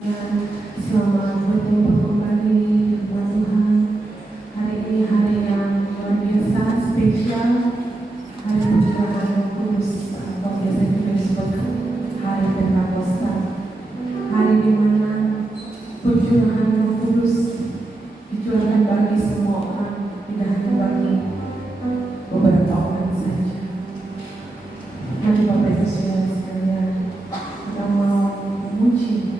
Selamat bertemu kembali dengan Tuhan. Hari ini hari yang luar biasa, spesial. Hari ini juga hari yang kudus, atau biasa kita sebut hari Pentakosta. Hari di mana pencurahan Roh Kudus dicurahkan bagi semua orang, tidak hanya bagi beberapa orang saja. Mari Bapak Ibu Saudara sekalian, kita mau memuji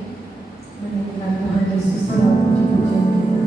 menyanyikan Tuhan Yesus dalam puji-pujian kita.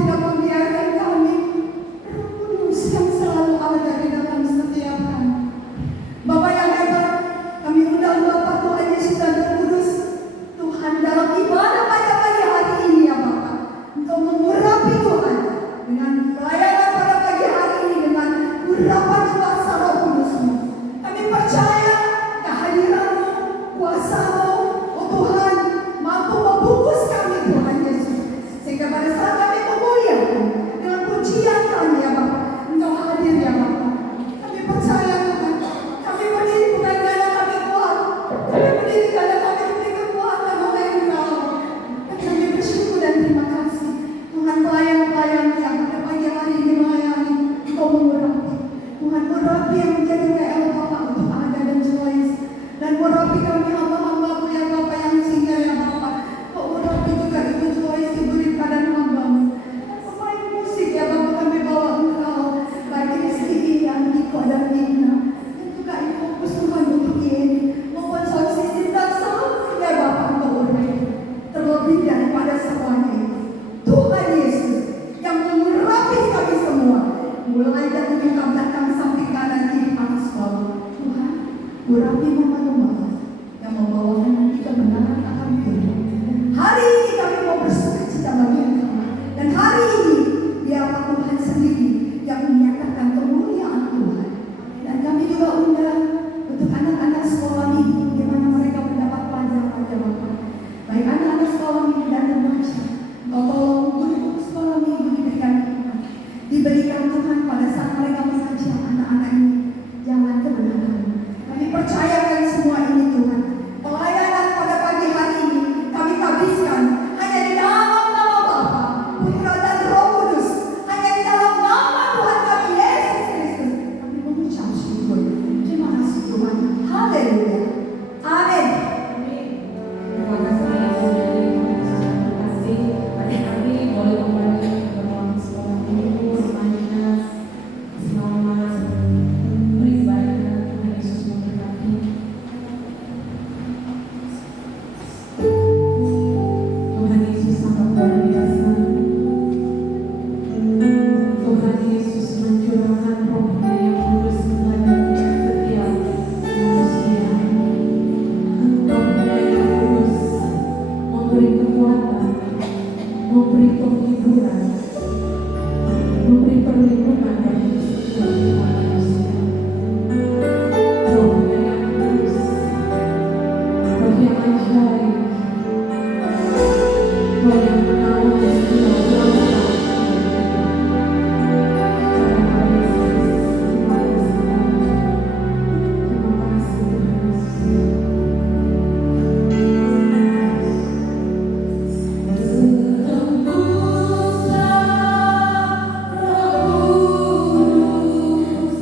tidak membiarkan kami. Roh Kudus yang selalu ada di dalam setiap kami. Bapak yang hebat, kami undang Bapak Tuhan Yesus dan Roh Kudus. Tuhan, dalam ibadah pada pagi hari ini ya Bapak, Engkau mengurapi Tuhan dengan pelayanan pada pagi hari ini dengan urapan kuasa Roh Kudus-Mu. Kami percaya kehadiran-Mu, kuasa-Mu, oh Tuhan, mampu membungkus kami Tuhan Yesus. Sehingga pada saat kami memuliakan dengan pujian kami ya Bapak, Engkau hadir ya Bapak. Kami percaya Tuhan, kami berdiri bukan karena kami kuat, kami berdiri karena kami diberi kekuatan oleh Engkau. Dan kami bersyukur dan terima kasih Tuhan, pelayan-pelayan yang pada pagi hari ini melayani, Engkau mengurapi. Tuhan, urapi yang menjadi WL Bapak untuk Ada dan Joyce, dan urapi kami hamba-hamba-Mu ya Bapak yang singgah ya Bapak. Kau urapi juga Ibu Joyce, Ibu Rika dan hamba-Mu. Dan pemain musik ya Bapak, kami bawa Engkau, baik Rizky, yang Niko dan Nina, dan juga Ibu fokus Tuhan untuk ini maupun soal sistem dan seluruhnya Bapak, Engkau urapi. Terlebih daripada semuanya itu, Tuhan Yesus yang mengurapi kami semua, mulai dari ujung belakang sampai kanan kiri atas bawah. Tuhan, urapi mama-mama yang membawakan nanti kebenaran akan Tuhan. Hari ini kami mau bersukacita bagi Engkau, dan hari ini biarlah Tuhan sendiri yang menyatakan kemuliaan Tuhan. Dan kami juga undang untuk anak-anak sekolah minggu di mana mereka mendapat pelajaran Bapak. Baik anak-anak sekolah minggu dan remaja, Engkau tolong guru sekolah minggu diberikan Tuhan pada saat mereka mengajar anak-anak ini jalan kebenaran. Kami percayakan semua ini Tuhan. Pelayanan pada pagi hari ini kami habiskan hanya di dalam nama Bapa, Putra dan Roh Kudus. Hanya di dalam nama Tuhan kami Yesus Kristus. Kami mengucap syukur. Terima kasih Tuhan. Haleluya. Amin. Terima kasih. Terima kasih. Adik kami boleh kembali ke ruang sekolah minggu remaja. Selamat beribadah. Tuhan Yesus memberkati. Tuhan Yesus sangat luar biasa. Tuhan Yesus mencurahkan roh-Nya yang kudus kepada setiap manusia. Roh-Nya yang kudus memberi kekuatan, memberi penghiburan, memberi perlindungan bagi setiap manusia. Roh-Nya yang kudus, roh yang ajaib, roh yang menaungi setiap langkah. Terima kasih, terima kasih Tuhan Yesus. Tembuslah Roh Kudus.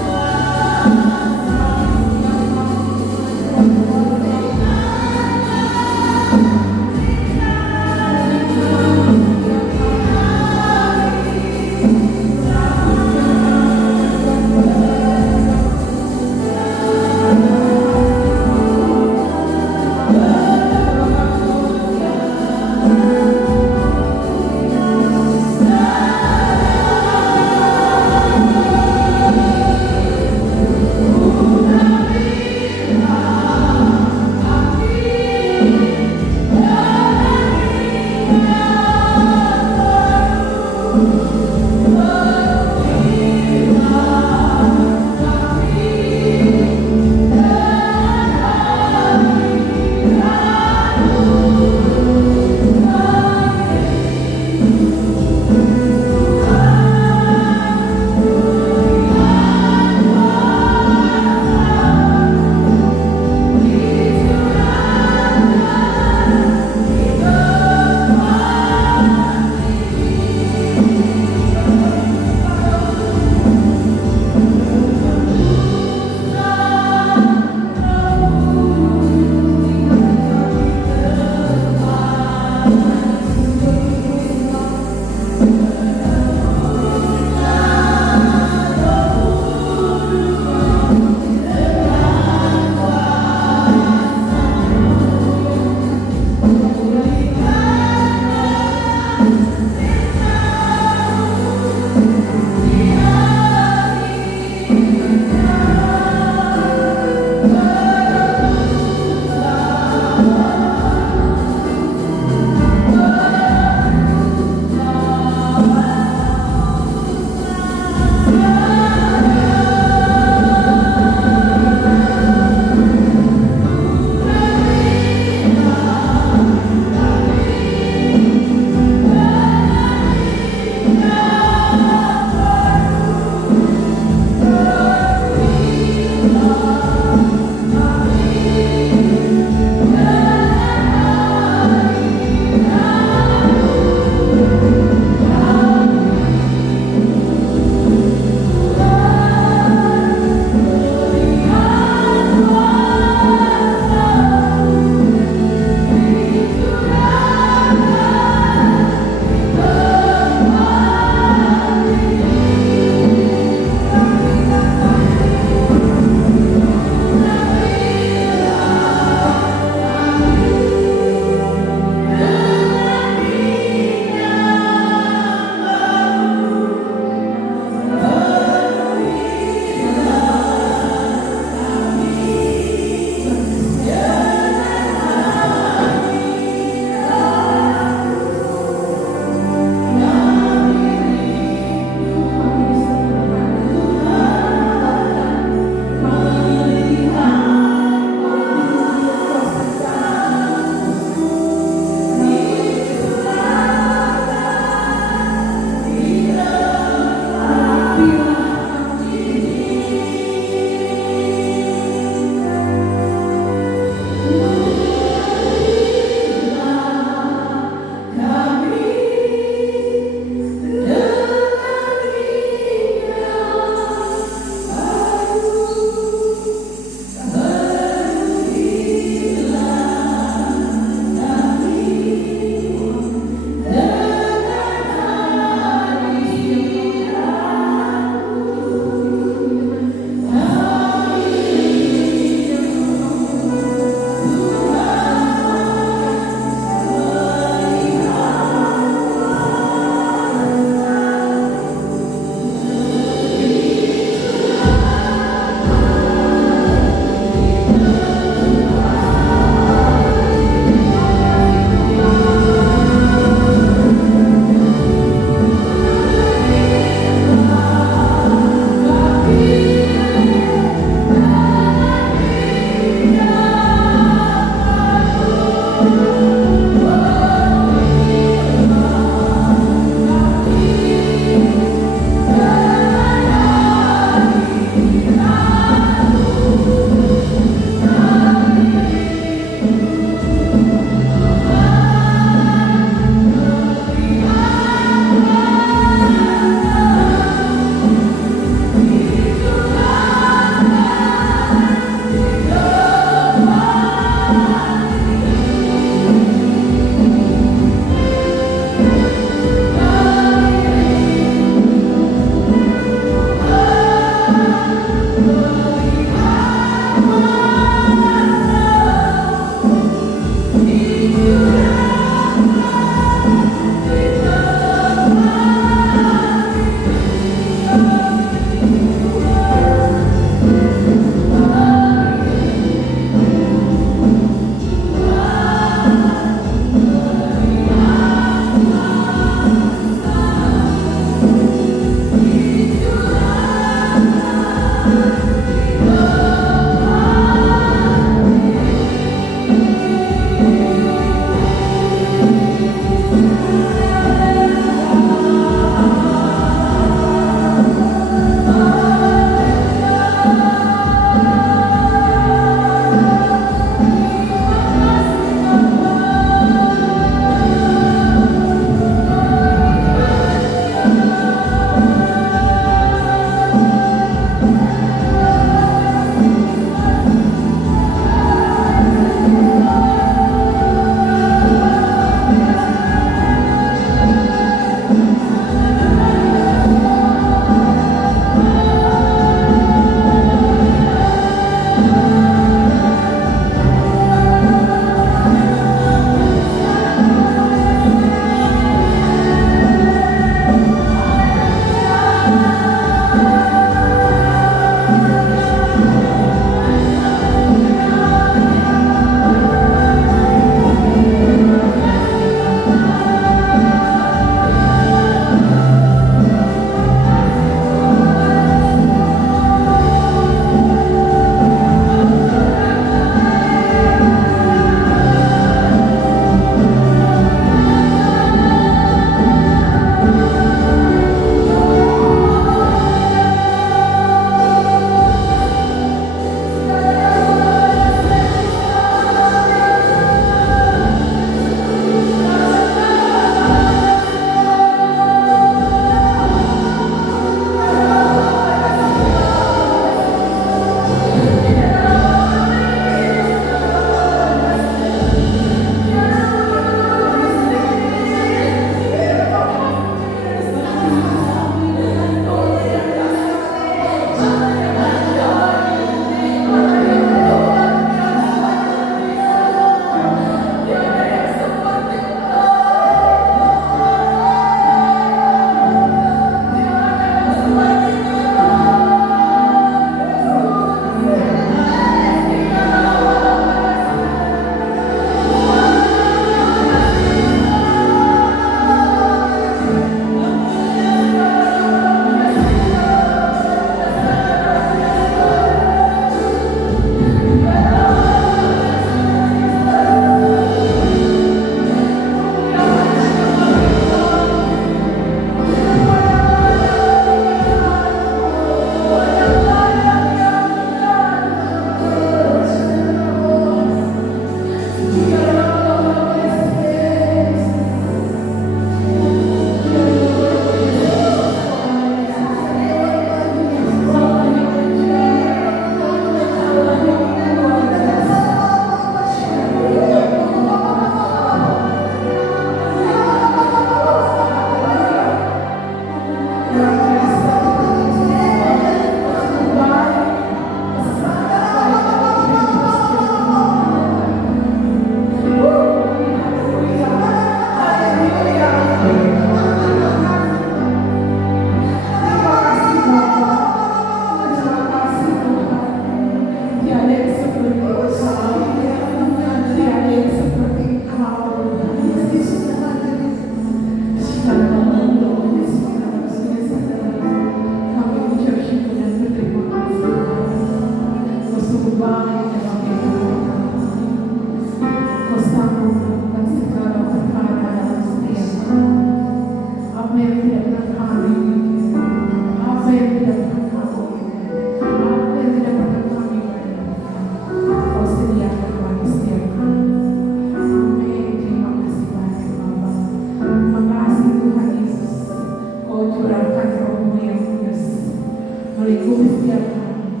setiap kami,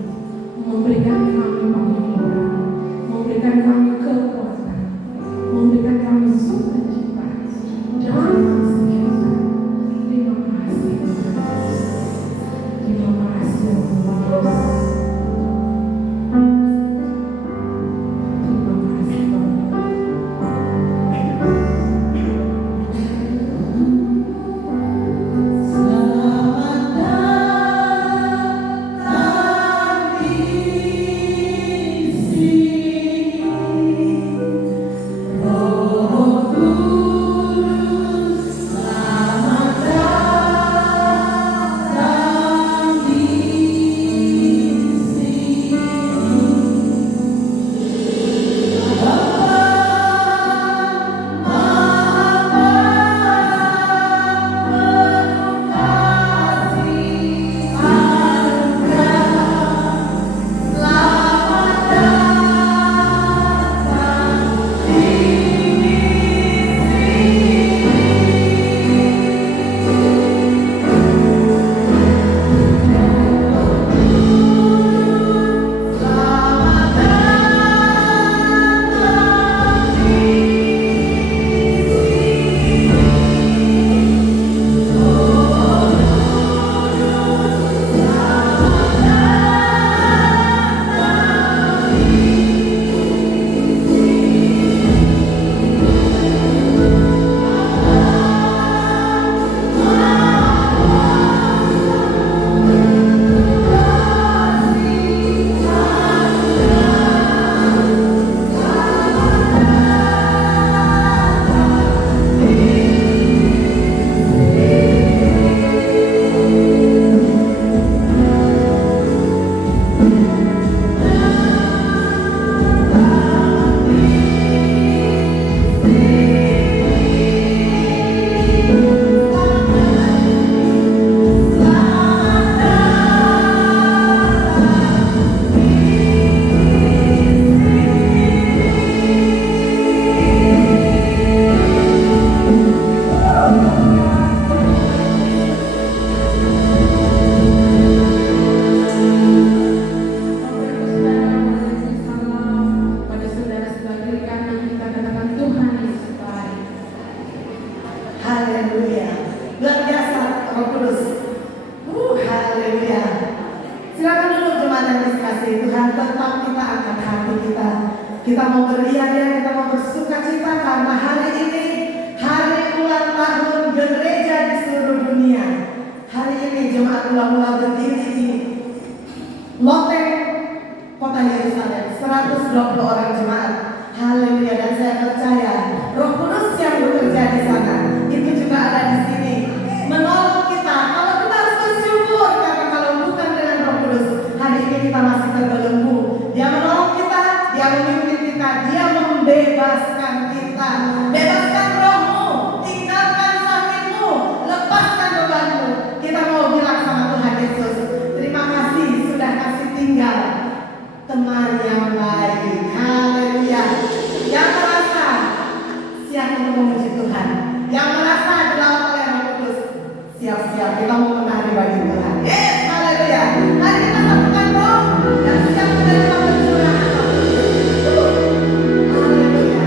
memberikan kami penghiburan, memberikan kami kekuatan, memberikan kami sukacita dan kesehatan. Terima kasih Tuhan. Terima kasih Tuhan. Terima kasih Bapak. Haleluya. Luar biasa Roh Kudus. Haleluya. Silakan duduk jemaat yang dikasihi Tuhan. Tetap kita angkat hati kita. Kita mau beriadah, kita mau bersuka cita karena hari ini hari ulang tahun gereja di seluruh dunia. Hari ini jemaat mula-mula berdiri di loteng kota Yerusalem. 120 orang jemaat. Haleluya. Dan saya percaya Roh Kudus yang bekerja di sana itu juga ada di sini menolong kita. Kalau kita harus bersyukur karena kalau bukan dengan Roh Kudus hari ini kita masih terbelenggu. Dia menolong kita, dia memimpin kita, dia membebaskan kita. Bebaskan rohmu, tinggalkan sakitmu, lepaskan bebanmu. Kita mau bilang sama Tuhan Yesus, terima kasih sudah kasih tinggal teman yang baik. Haleluya. Yang merasa siap untuk memuji Tuhan, yang merasa dilawan oleh Roh Kudus, siap-siap kita mau menari bagi Tuhan. Yes, haleluya. Mari kita satukan roh dan siap menerima pencurahan Roh Kudus. Haleluya.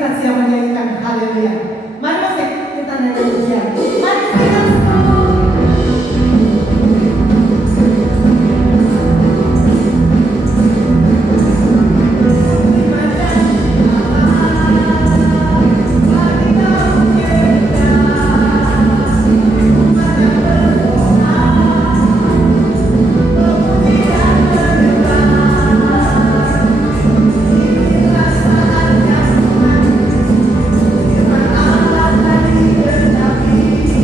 kita siap menyanyikan haleluya. Mari musik kita nyanyi dia. Mari kita semua. Thank you.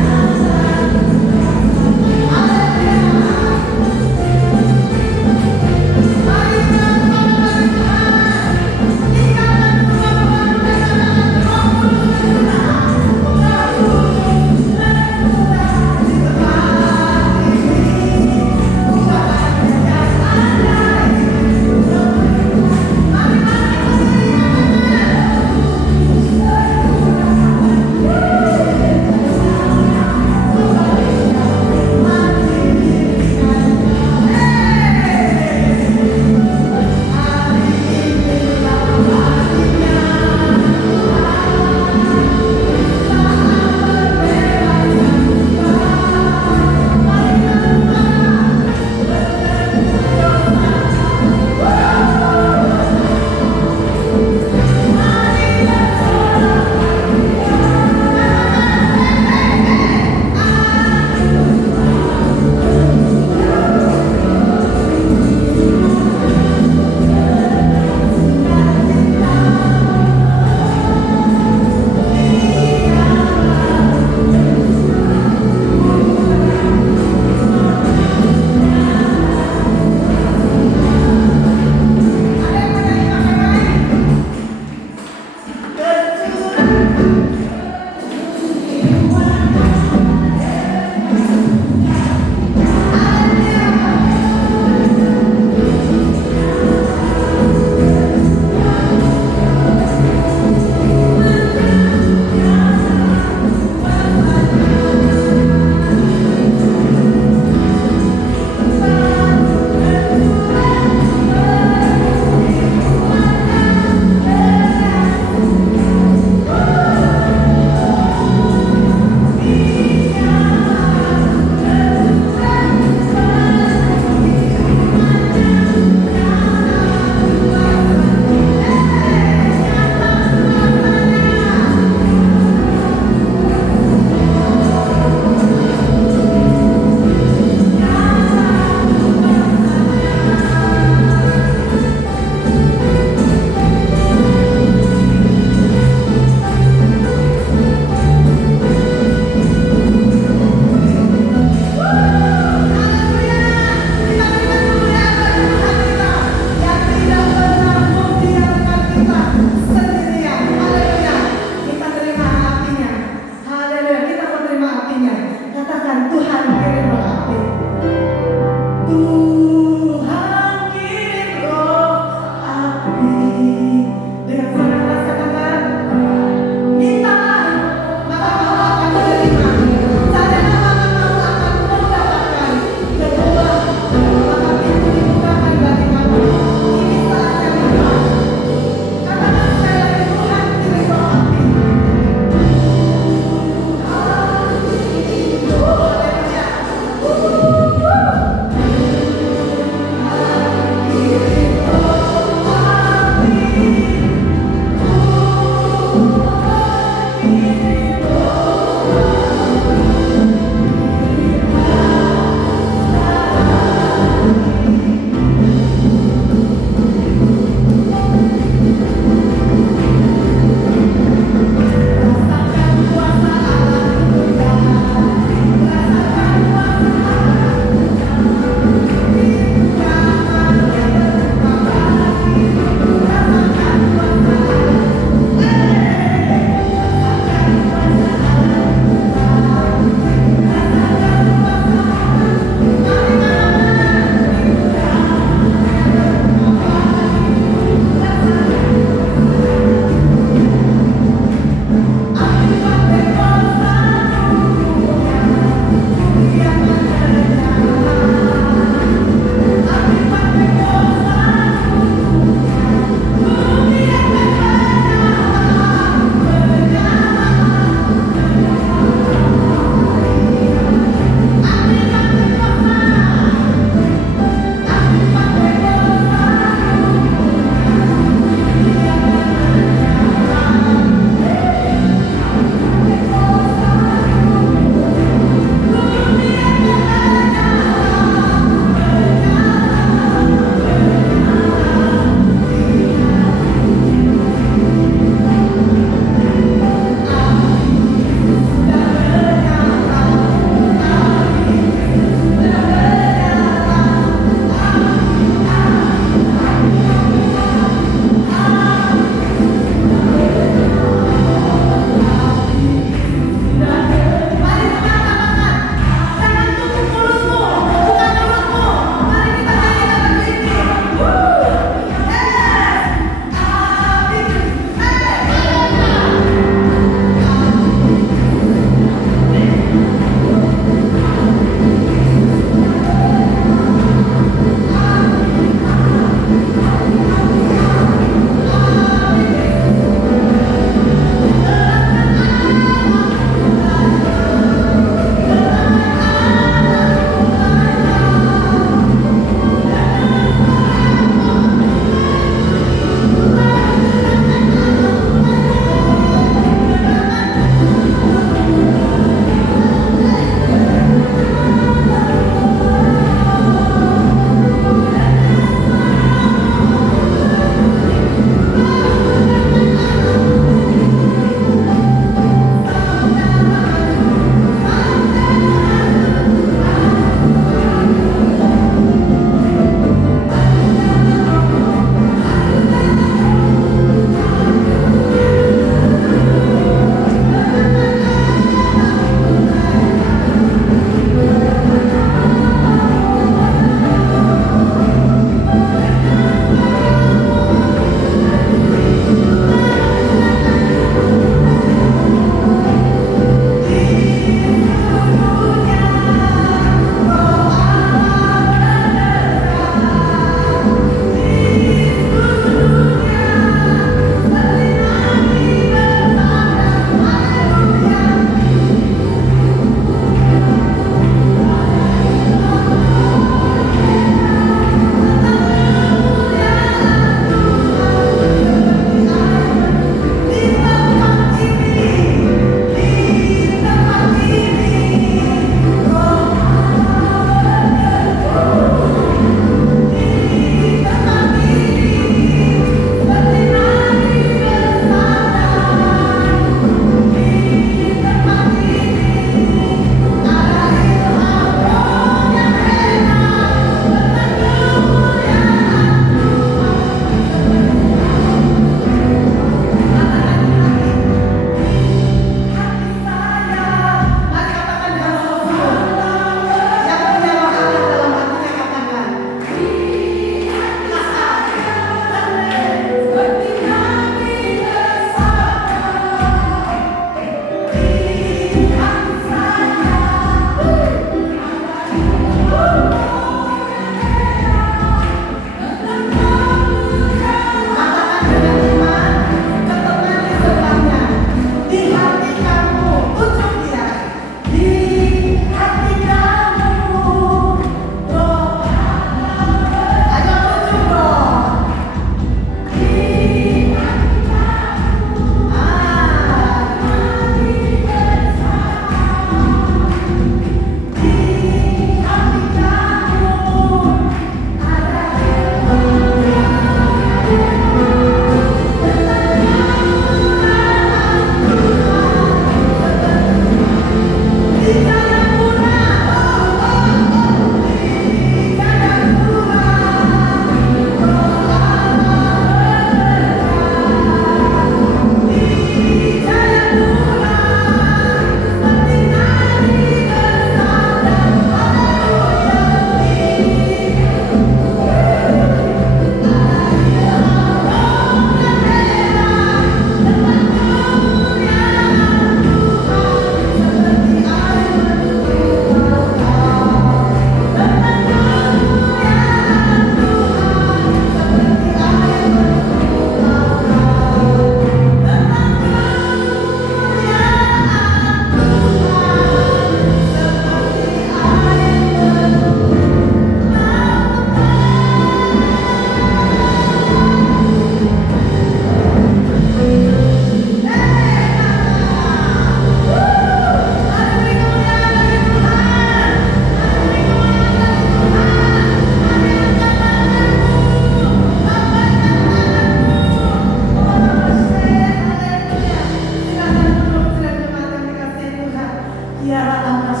Ya Allah,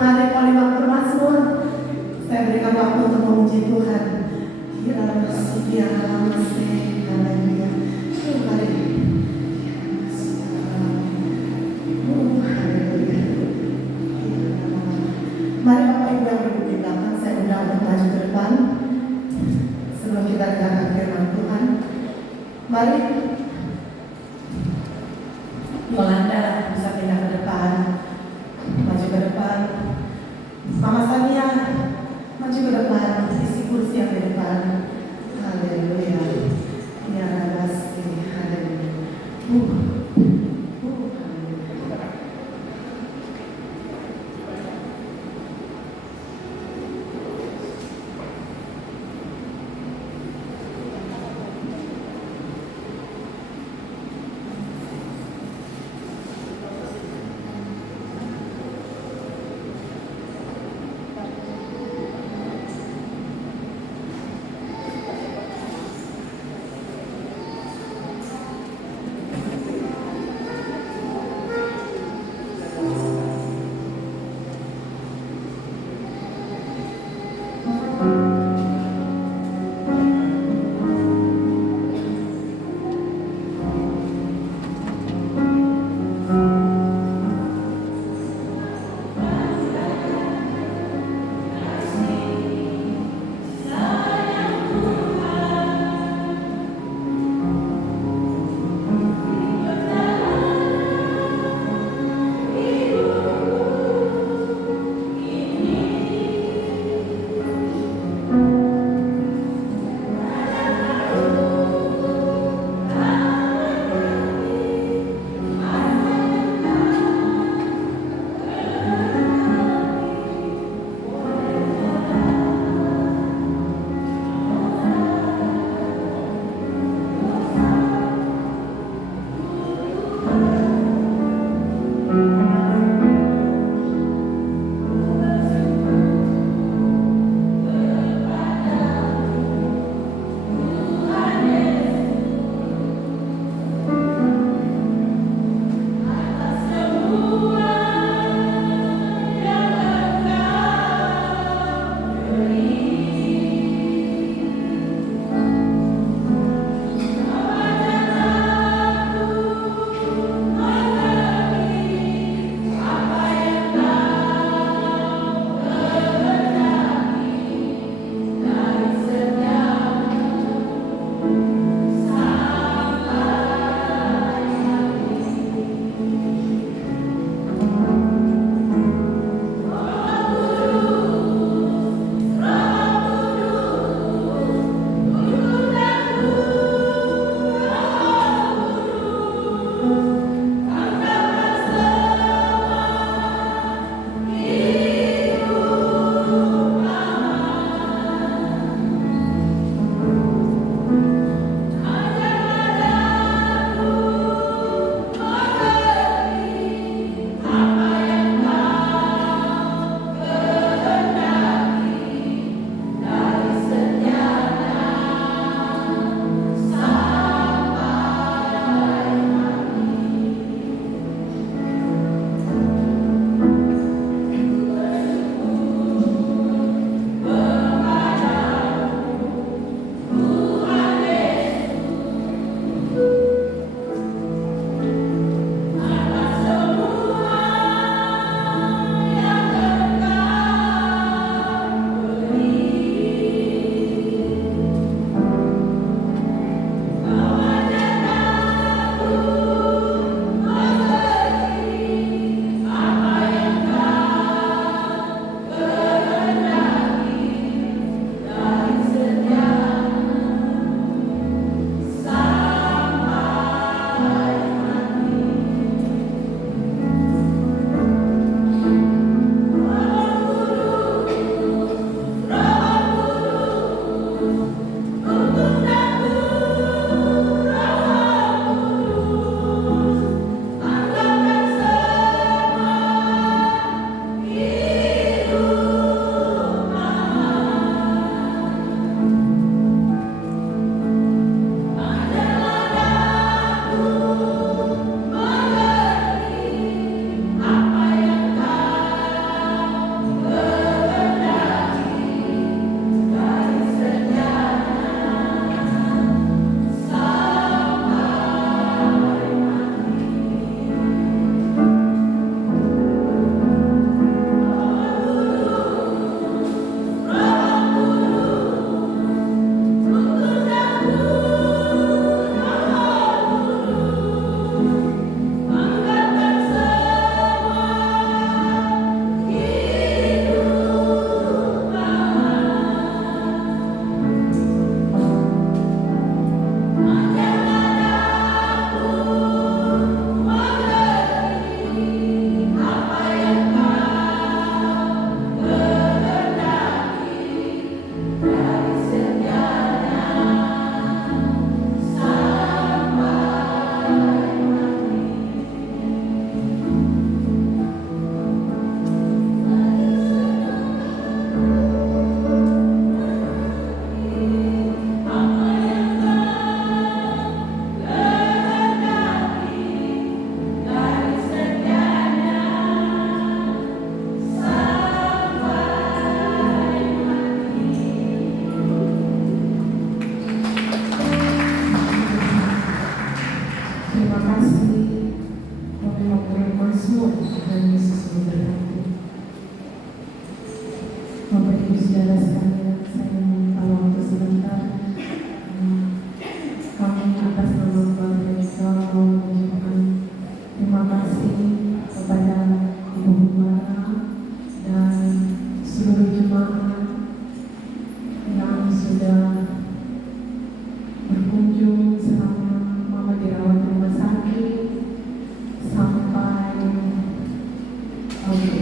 mari kalimat bermazmur. Saya berikan waktu untuk memuji Tuhan. Ya Allah, ya Allah, haleluya. Mari. Haleluya. Mari Bapak Ibu yang berdiri di belakang, saya undang untuk maju ke depan sebelum kita dengarkan firman Tuhan. Mari Yolanda bisa pindah ke depan, maju ke depan. Mama Sania maju ke depan, isi kursi yang di depan. Haleluya. Ya Rabbi, haleluya.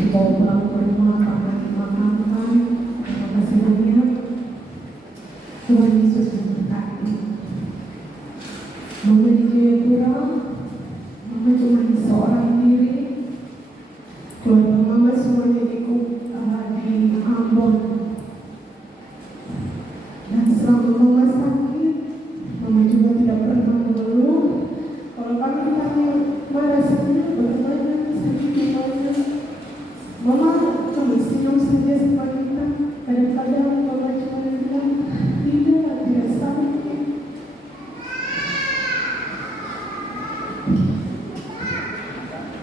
Coba berdoa makan. Terima kasih banyak. Tuhan Yesus memberkati. Mama di Jayapura, Mama cuma seorang diri. Keluarga Mama semuanya di Ambon. Dan selama Mama sakit, Mama juga tidak pernah mengeluh. Kalau kami ditanya, mana sakit, bagaimana sakitnya Mama? Mama cuma senyum saja sama kita. Kadang-kadang Mama cuma bilang, tidak sakit.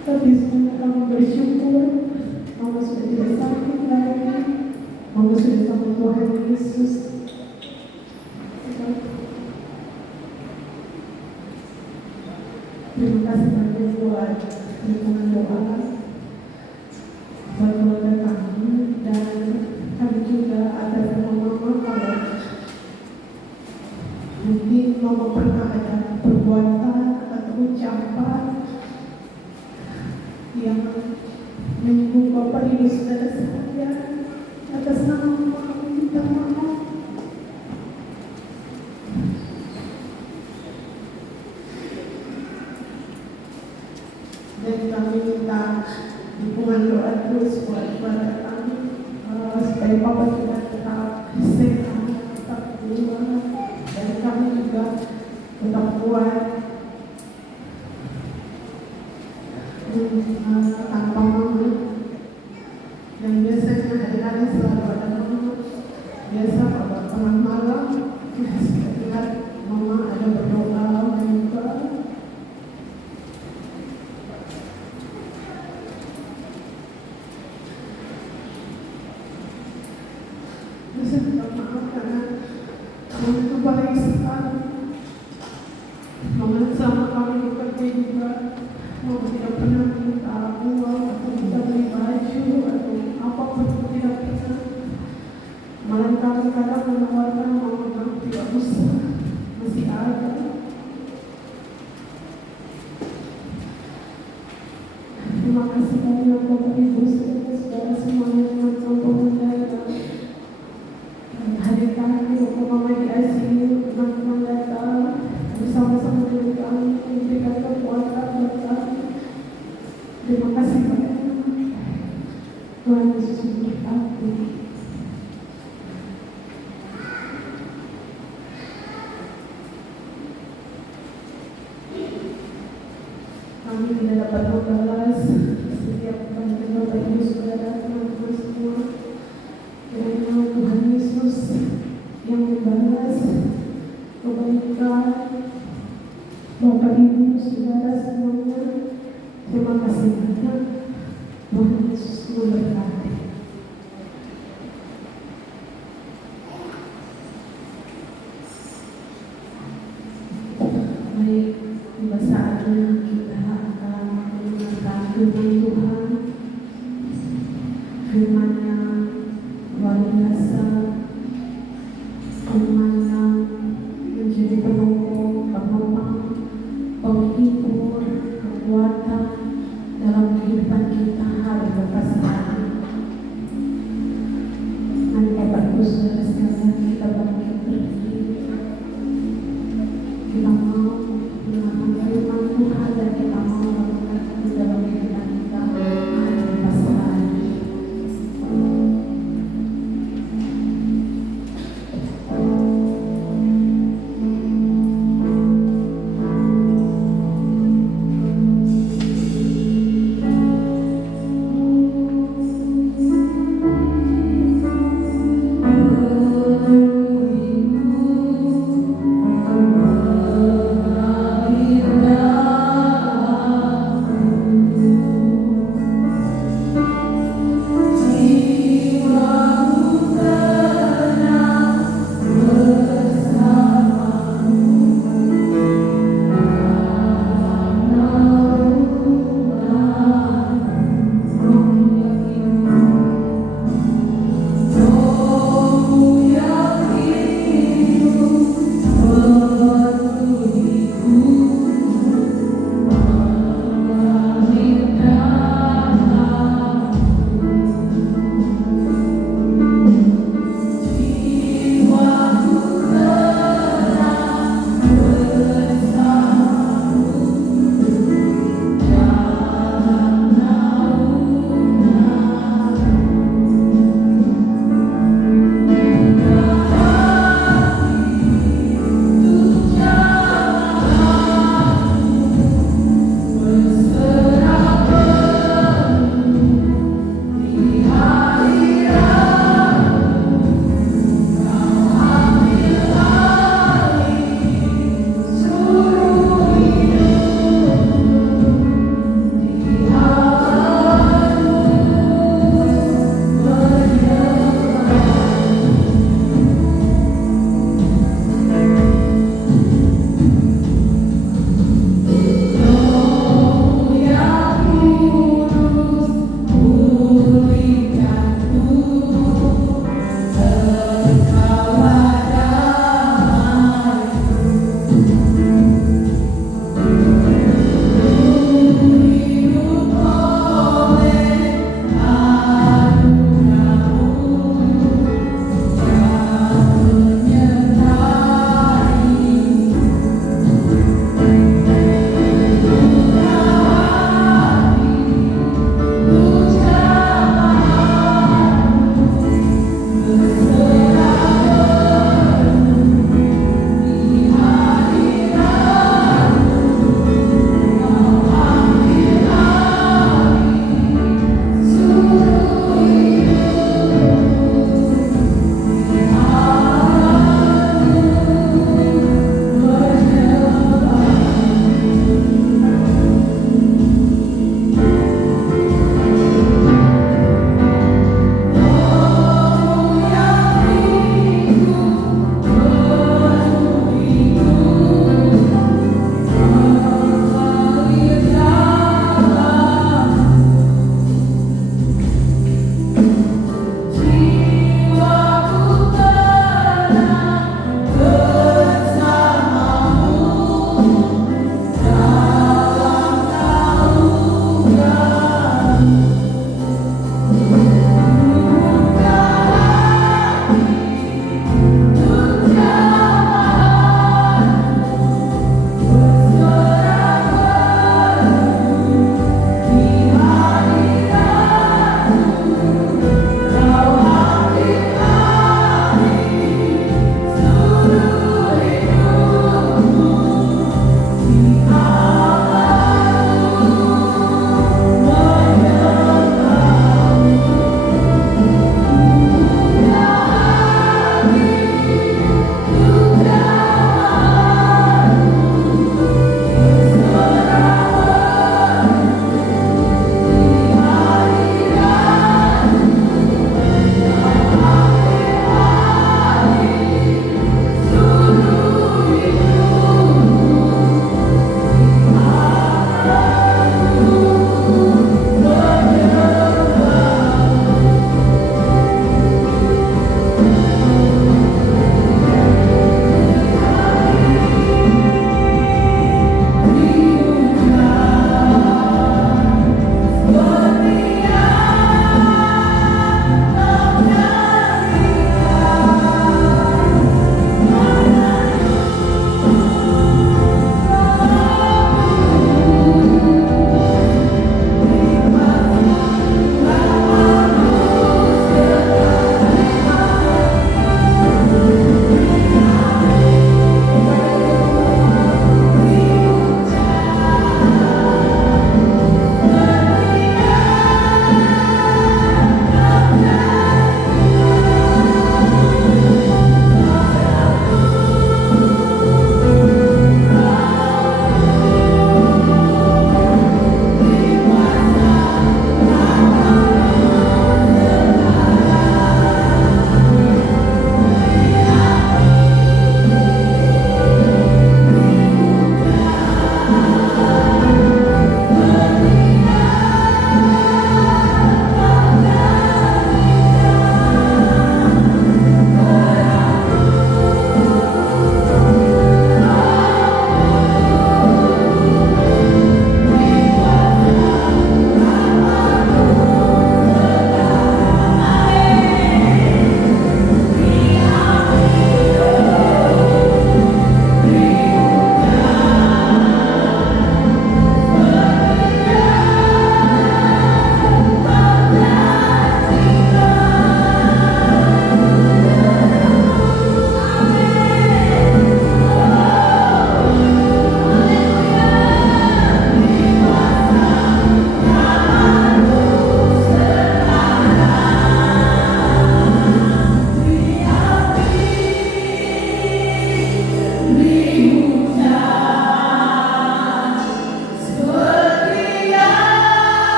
Tapi sebenarnya kami bersyukur, Mama sudah tidak sakit lagi. Mama sudah sama Tuhan Yesus. Terima kasih banyak buat dukungan doa buat keluarga kami, dan kami juga atas nama Mama kalau mungkin Mama pernah ada perbuatan atau ucapan yang menyinggung Bapak Ibu Saudara sekalian, atas nama Mama kami minta maaf. Dan kami minta dukungan doa terus buat keluarga kami, supaya Papa juga tetap sehat, tetap kuat, dan kami juga tetap kuat. Tanpa Mama yang biasanya hari-hari selalu ada Mama, biasa pada tengah malam kita lihat Mama ada berdoa juga. Saya minta maaf karena Mama itu baik sekali. Mama sama kami bekerja juga, Mama tidak pernah minta uang atau minta beli baju atau apapun, tidak pernah. Malah kadang-kadang menawarkan Mama bilang tidak usah, masih ada. Terima kasih banyak Bapak Ibu saudara semuanya yang teman-teman hadir kami waktu Mama di ICU, teman-teman datang bersama-sama dengan kami memberikan kekuatan buat kami. Terima kasih banyak. Tuhan Yesus memberkati. Kami tidak dapat membalas setiap kebaikan Bapak Ibu Saudara, teman-teman semua. Kiranya Tuhan Yesus yang membalas kebaikan Bapak Ibu Saudara semuanya. Terima kasih banyak. Tuhan Yesus memberkati. Baik, tiba saatnya kita akan mendengarkan firman Tuhan. Firman yang luar biasa, firman yang menjadi penopang, penghibur, kekuatan dalam kehidupan kita hari lepas hari. Mari Bapak Ibu Saudara sekalian, kita bangkit berdiri. Kita mau mendengarkan firman Tuhan dan kita mau melakukan di dalam kehidupan kita.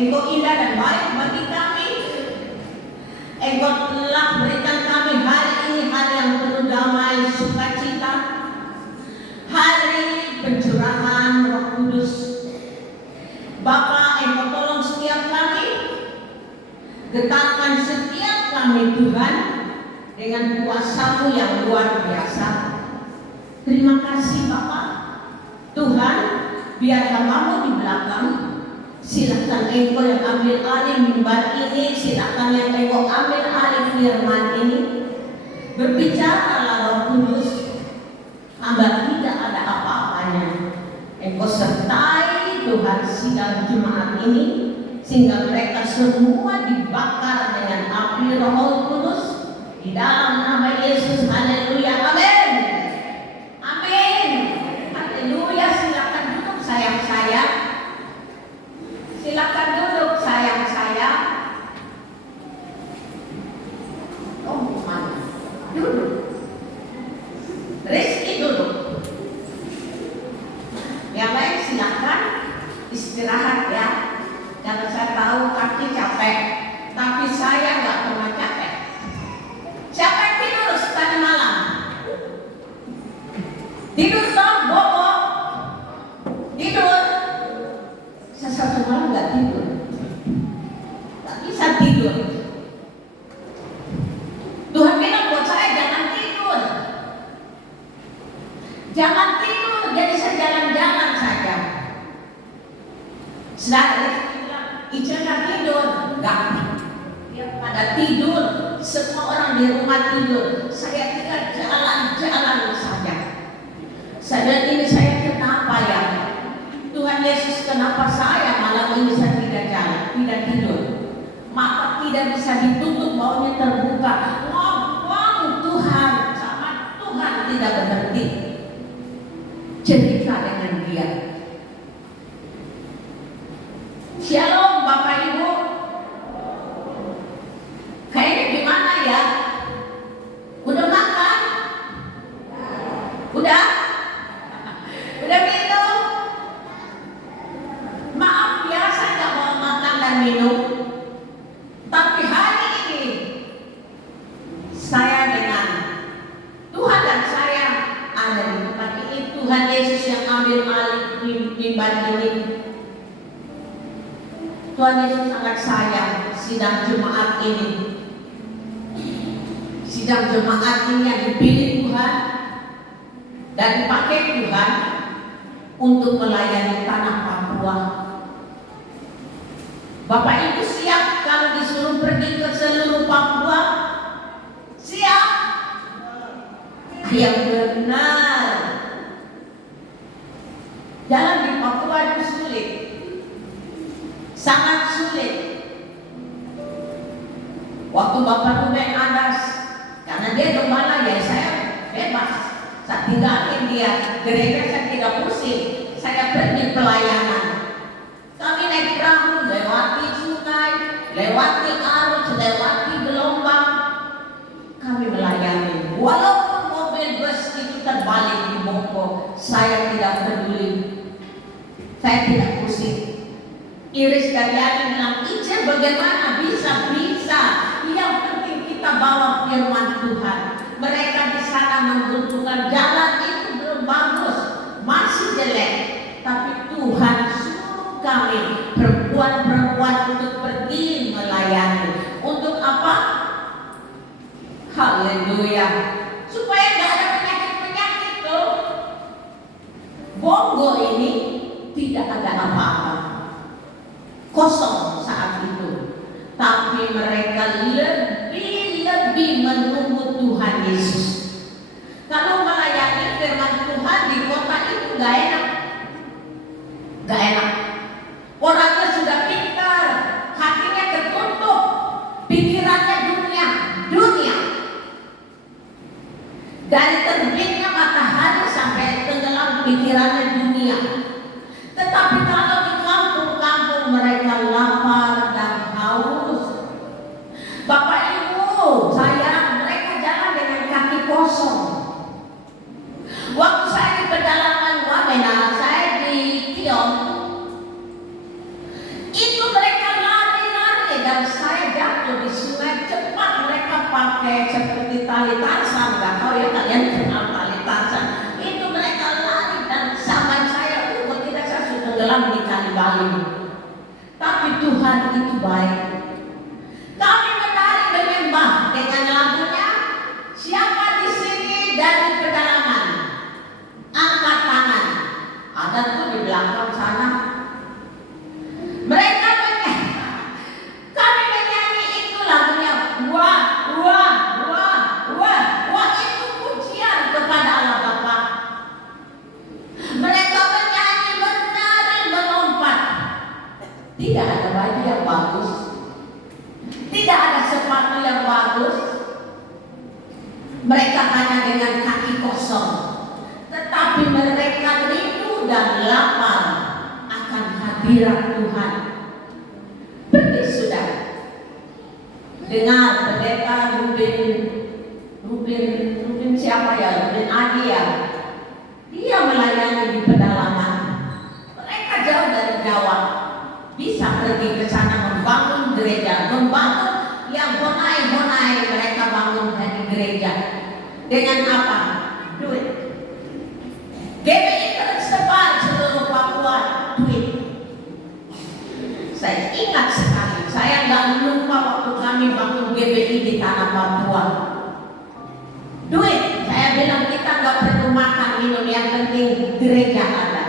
Engkau indah dan baik bagi kami. Engkau telah berikan kami hari ini hari yang penuh damai, sukacita, hari pencurahan Roh Kudus. Bapa, Engkau tolong setiap kami, getarkan setiap kami Tuhan dengan kuasa-Mu yang luar biasa. Terima kasih Bapa. Tuhan, biar hamba-Mu di belakang, silakan Engkau yang ambil alih mimbar ini, silakan yang Engkau ambil alih firman ini. Berbicaralah Roh Kudus, hamba tidak ada apa-apanya. Engkau sertai Tuhan sidang jemaat ini, sehingga mereka semua dibakar dengan api Roh Kudus di dalam nama Yesus. Haleluya, amin. Amin. Haleluya. Silakan duduk sayang saya. Silakan duduk sayang saya. Oh, mana? Duduk. Rizky duduk. Yang lain silakan istirahat ya. Karena saya tahu kaki capek, tapi saya nggak pernah capek. Siapa yang tidur tadi malam? Tidur dong, bobo. Tidur. Saya satu malam nggak tidur. Nggak bisa tidur. Tuhan bilang buat saya jangan tidur. Jangan tidur, jadi saya jalan-jalan saja. Saudara bilang, Ica nggak tidur. Nggak. Dia pada tidur. Semua orang di rumah tidur. Saya tinggal jalan-jalan saja. Saya ini saya kenapa ya? Tuhan Yesus, kenapa saya malam ini saya tidak jalan, tidak tidur? Mata tidak bisa ditutup, baunya terbuka. Ngomong Tuhan, sama Tuhan tidak berhenti. Cerita dengan Dia. Shalom Bapak Ibu. Kayaknya gimana ya? Udah makan? Udah? Udah minum? Maaf biasa gak mau makan dan minum. Tapi hari ini saya dengan Tuhan dan saya ada di tempat ini. Tuhan Yesus yang ambil alih mimbar ini. Tuhan Yesus sangat sayang sidang jemaat ini. Sidang jemaat ini yang dipilih Tuhan dan dipakai Tuhan untuk melayani tanah Papua. Bapak Ibu siap kalau disuruh pergi ke seluruh Papua? Siap? Yang benar. Jalan di Papua itu sulit. Sangat sulit. Waktu Bapak Ruben Adas, karena dia gembala ya saya bebas. Saya tinggalin dia, gereja saya tidak pusing. Saya pergi pelayanan. Kami naik perahu, lewati sungai, lewati arus, lewati gelombang. Kami melayani. Walaupun mobil bus itu terbalik di Boko, saya tidak peduli. Saya tidak pusing. Iris Daryani bilang, Ica bagaimana bisa? Yang penting kita bawa firman Tuhan. Mereka di sana membutuhkan jalan itu belum bagus, masih jelek. Tapi Tuhan suruh kami perempuan-perempuan untuk pergi melayani. Untuk apa? Haleluya. Supaya nggak ada penyakit-penyakit tuh. Bongo ini tidak ada apa-apa. Kosong saat itu, tapi mereka lebih menunggu Tuhan Yesus. Kalau melayani firman Tuhan di kota itu gak enak. Orangnya sudah pintar, hatinya tertutup, pikirannya dunia. Dari terbitnya matahari sampai tenggelam pikirannya dunia. Tetapi kalau di kampung-kampung mereka lapar dan haus. Bapak Ibu, mereka jalan dengan kaki tepi sungai, cepat mereka pakai seperti tali tarsan. Nggak tahu ya kalian kenal tali tarsan? Itu mereka lari dan zaman saya ketika saya sudah tenggelam di kali Baling. Tapi Tuhan itu baik. Kami menari menyembah dengan lagunya, siapa di sini dari pedalaman? Angkat tangan. Ada tuh di belakang sana. Mereka kami menyanyi itu lagunya. Wah, wah, wah, wah, wah, itu pujian kepada Allah Bapa. Mereka menyanyi, menari, melompat. Tidak ada baju yang bagus, tidak ada sepatu yang bagus. Mereka hanya dengan kaki kosong, tetapi mereka rindu dan lapar akan hadirat Tuhan. Pergi sudah. Dengar pendeta Ruben siapa ya? Ruben Adi ya. Dia melayani di pedalaman. Mereka jauh dari Jawa. Bisa pergi ke sana membangun gereja, membangun yang honai-honai mereka bangun dari gereja. Dengan apa? Duit. GBI tersebar seluruh Papua, duit. Saya ingat sekali, saya nggak lupa waktu kami bangun GBI di tanah Papua. Duit, saya bilang kita nggak perlu makan minum, yang penting gereja ada.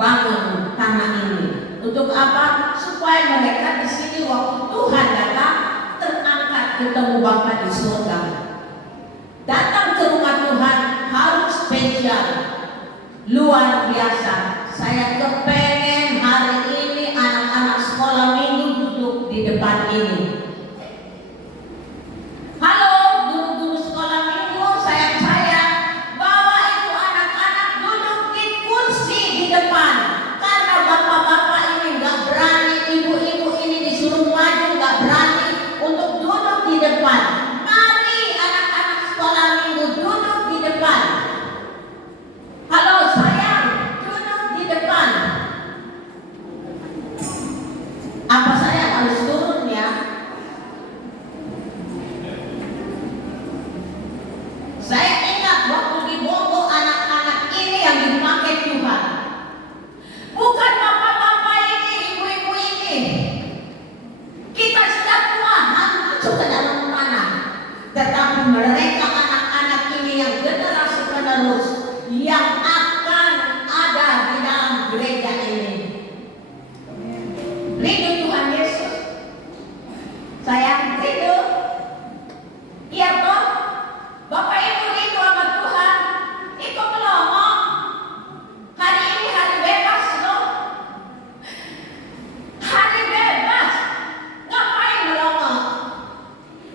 Bangun tanah ini. Untuk apa? Supaya mereka di sini waktu Tuhan datang terangkat ketemu Bapa di surga. Datang ke rumah Tuhan harus spesial, luar biasa. Saya kepengen hari ini anak-anak sekolah minggu duduk di depan ini. Halo guru-guru sekolah minggu, saya bawa itu anak-anak duduk di kursi di depan. Karena bapak-bapak ini nggak berani, ibu-ibu ini disuruh maju nggak berani untuk duduk di depan. Mari anak-anak sekolah minggu duduk di depan. Halo sayang, duduk di depan. Apa saya harus turun ya? Saya ingat waktu di Bogor anak-anak ini yang dipakai Tuhan. Bukan bapak-bapak ini, ibu-ibu ini. Kita sudah tua, masuk ke dalam tanah. Tetapi mereka anak-anak ini yang generasi penerus yang akan ada di dalam gereja ini. Rindu Tuhan Yesus. Saya rindu. Iya toh? Bapak Ibu rindu sama Tuhan. Ikut melongo. Hari ini hari bebas loh. Hari bebas. Ngapain melongo?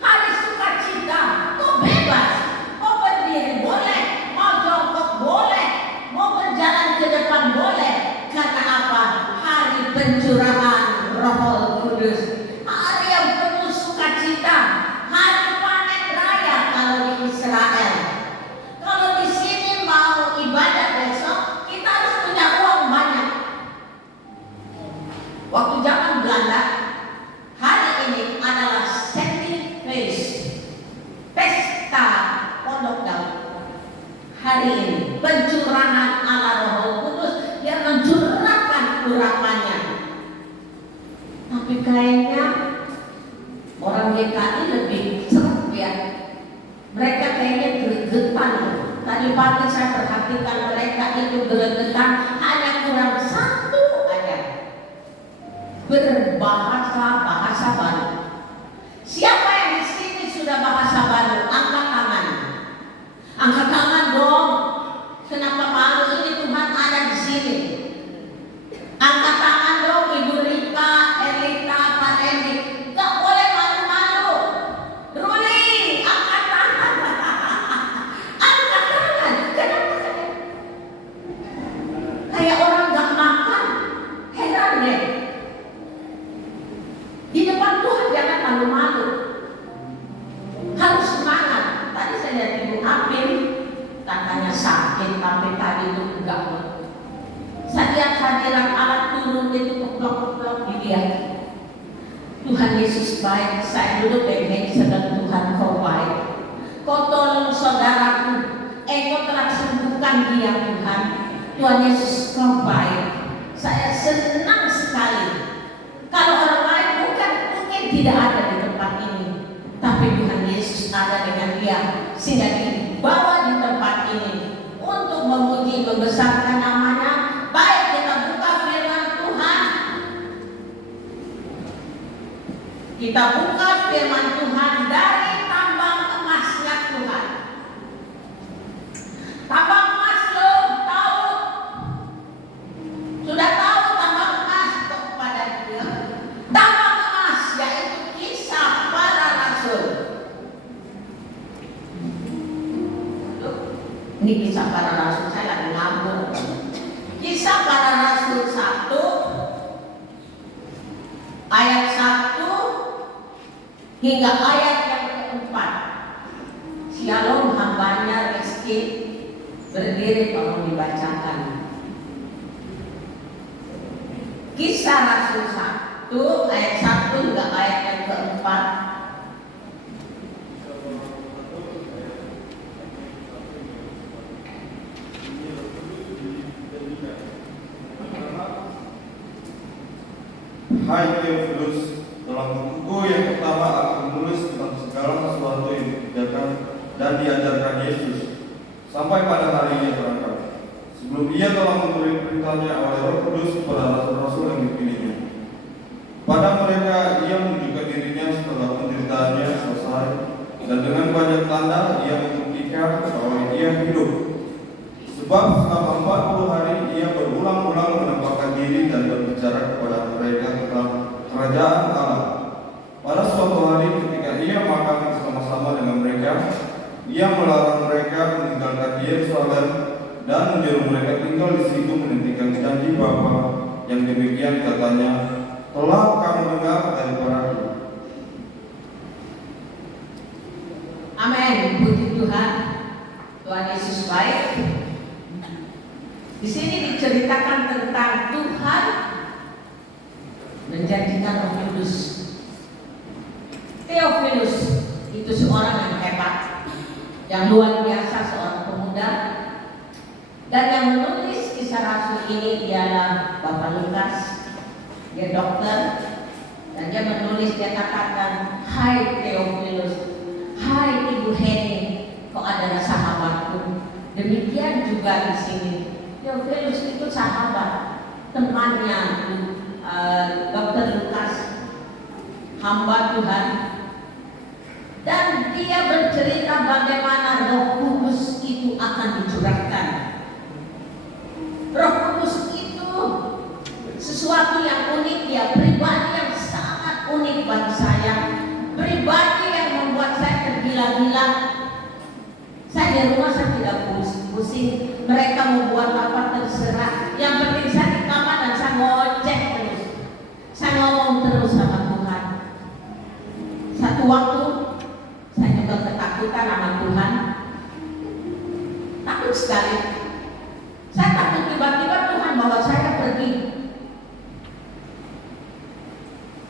Hari sukacita. Kok bebas? Mau berdiri boleh, mau jongkok boleh, mau berjalan ke depan boleh. Karena apa? Hari pencurahan Roh Kudus. Hari yang penuh sukacita. Hari panen raya kalau di Israel. Kalau di sini mau ibadah besok, kita harus punya uang banyak. Waktu zaman Belanda, hari ini adalah setting face, pesta Pondok Daun. Hari ini pencurahan Allah Roh Kudus yang mencurahkan urapannya. Tapi kayaknya orang GKI lebih seret ya. Mereka kayaknya gregetan. Tadi pagi saya perhatikan mereka itu gregetan, hanya kurang satu aja. Berbahasa baru. Siapa yang di sini sudah bahasa baru? Angkat tangan. Angkat tangan dong. Kenapa malu? Ini Tuhan ada di sini. Angkat tangan dong, Ibu Rika, Elita, Pak Randy. Gak boleh malu-malu. Ruli, angkat tangan. Angkat tangan. Kenapa? Kayak orang gak makan. Heran deh. Di depan Tuhan jangan malu-malu. Harus semangat. Tadi saya lihat Ibu Apin, katanya sakit, tapi tadi itu enggak. Saya lihat hadirat Allah turun itu keplok-keplok di dia. Tuhan Yesus baik, saya duduk dengan sedang Tuhan kau baik. Kau tolong saudaraku, engkau telah sembuhkan dia Tuhan. Tuhan Yesus kau baik. Saya senang sekali. Kalau orang lain mungkin tidak ada di tempat ini, tapi Tuhan Yesus ada dengan dia, sehingga dibawa di tempat ini untuk memuji membesarkan namanya. Baik, kita buka firman Tuhan. Kita buka firman Tuhan dari tambang emasnya Tuhan. Tambang emas lo tahu, sudah tahu tambang emas kepada dia. Tambang emas yaitu Kisah Para Rasul. Ini Kisah Para Rasul, saya lagi ngambung. Kisah Para Rasul 1 ayat 1 hingga ayat yang keempat. Shalom, hambanya Rizky berdiri tolong dibacakan. Kisah Rasul 1 ayat 1 hingga ayat yang keempat. Hai Theophilus, dalam buku yang pertama aku menulis tentang segala sesuatu yang dikerjakan dan diajarkan Yesus sampai pada hari Ia berangkat. Sebelum Ia telah memberi perintahnya oleh Roh Kudus kepada rasul-rasul yang dipilihnya. Pada mereka Ia menunjukkan dirinya setelah penderitaannya selesai, dan dengan banyak tanda Ia membuktikan bahwa Ia hidup. Sebab selama 40 hari Ia berulang-ulang menampakkan diri dan berbicara kepada mereka tentang kerajaan Allah. Pada suatu hari ketika Ia makan bersama-sama dengan mereka, Ia melarang mereka meninggalkan Yerusalem dan menyuruh mereka tinggal di situ menantikan janji Bapa yang demikian katanya, telah kamu dengar dari padaku. Amin. Puji Tuhan. Tuhan Yesus baik. Di sini diceritakan tentang Tuhan menjanjikan Roh Kudus. Theophilus itu seorang yang hebat, yang luar biasa, seorang pemuda. Dan yang menulis Kisah Rasul ini ialah Bapak Lukas. Dia dokter, dan dia menulis, dia katakan, hai Theophilus, hai Ibu Heni, kau adalah sahabatku. Demikian juga di sini. Theophilus itu sahabat, temannya Dr. Lukas, hamba Tuhan. Dan dia bercerita bagaimana Roh Kudus itu akan dicurahkan. Roh Kudus itu sesuatu yang unik, ya, pribadi yang sangat unik bagi saya, pribadi yang membuat saya tergila-gila. Saya di rumah saya tidak pusing, mereka membuat apa terserah. Yang penting saya di kamar dan saya ngoceh terus, saya ngomong terus sama Tuhan. Satu waktu saya juga ketakutan sama Tuhan, takut sekali. Saya takut tiba-tiba Tuhan bawa saya pergi.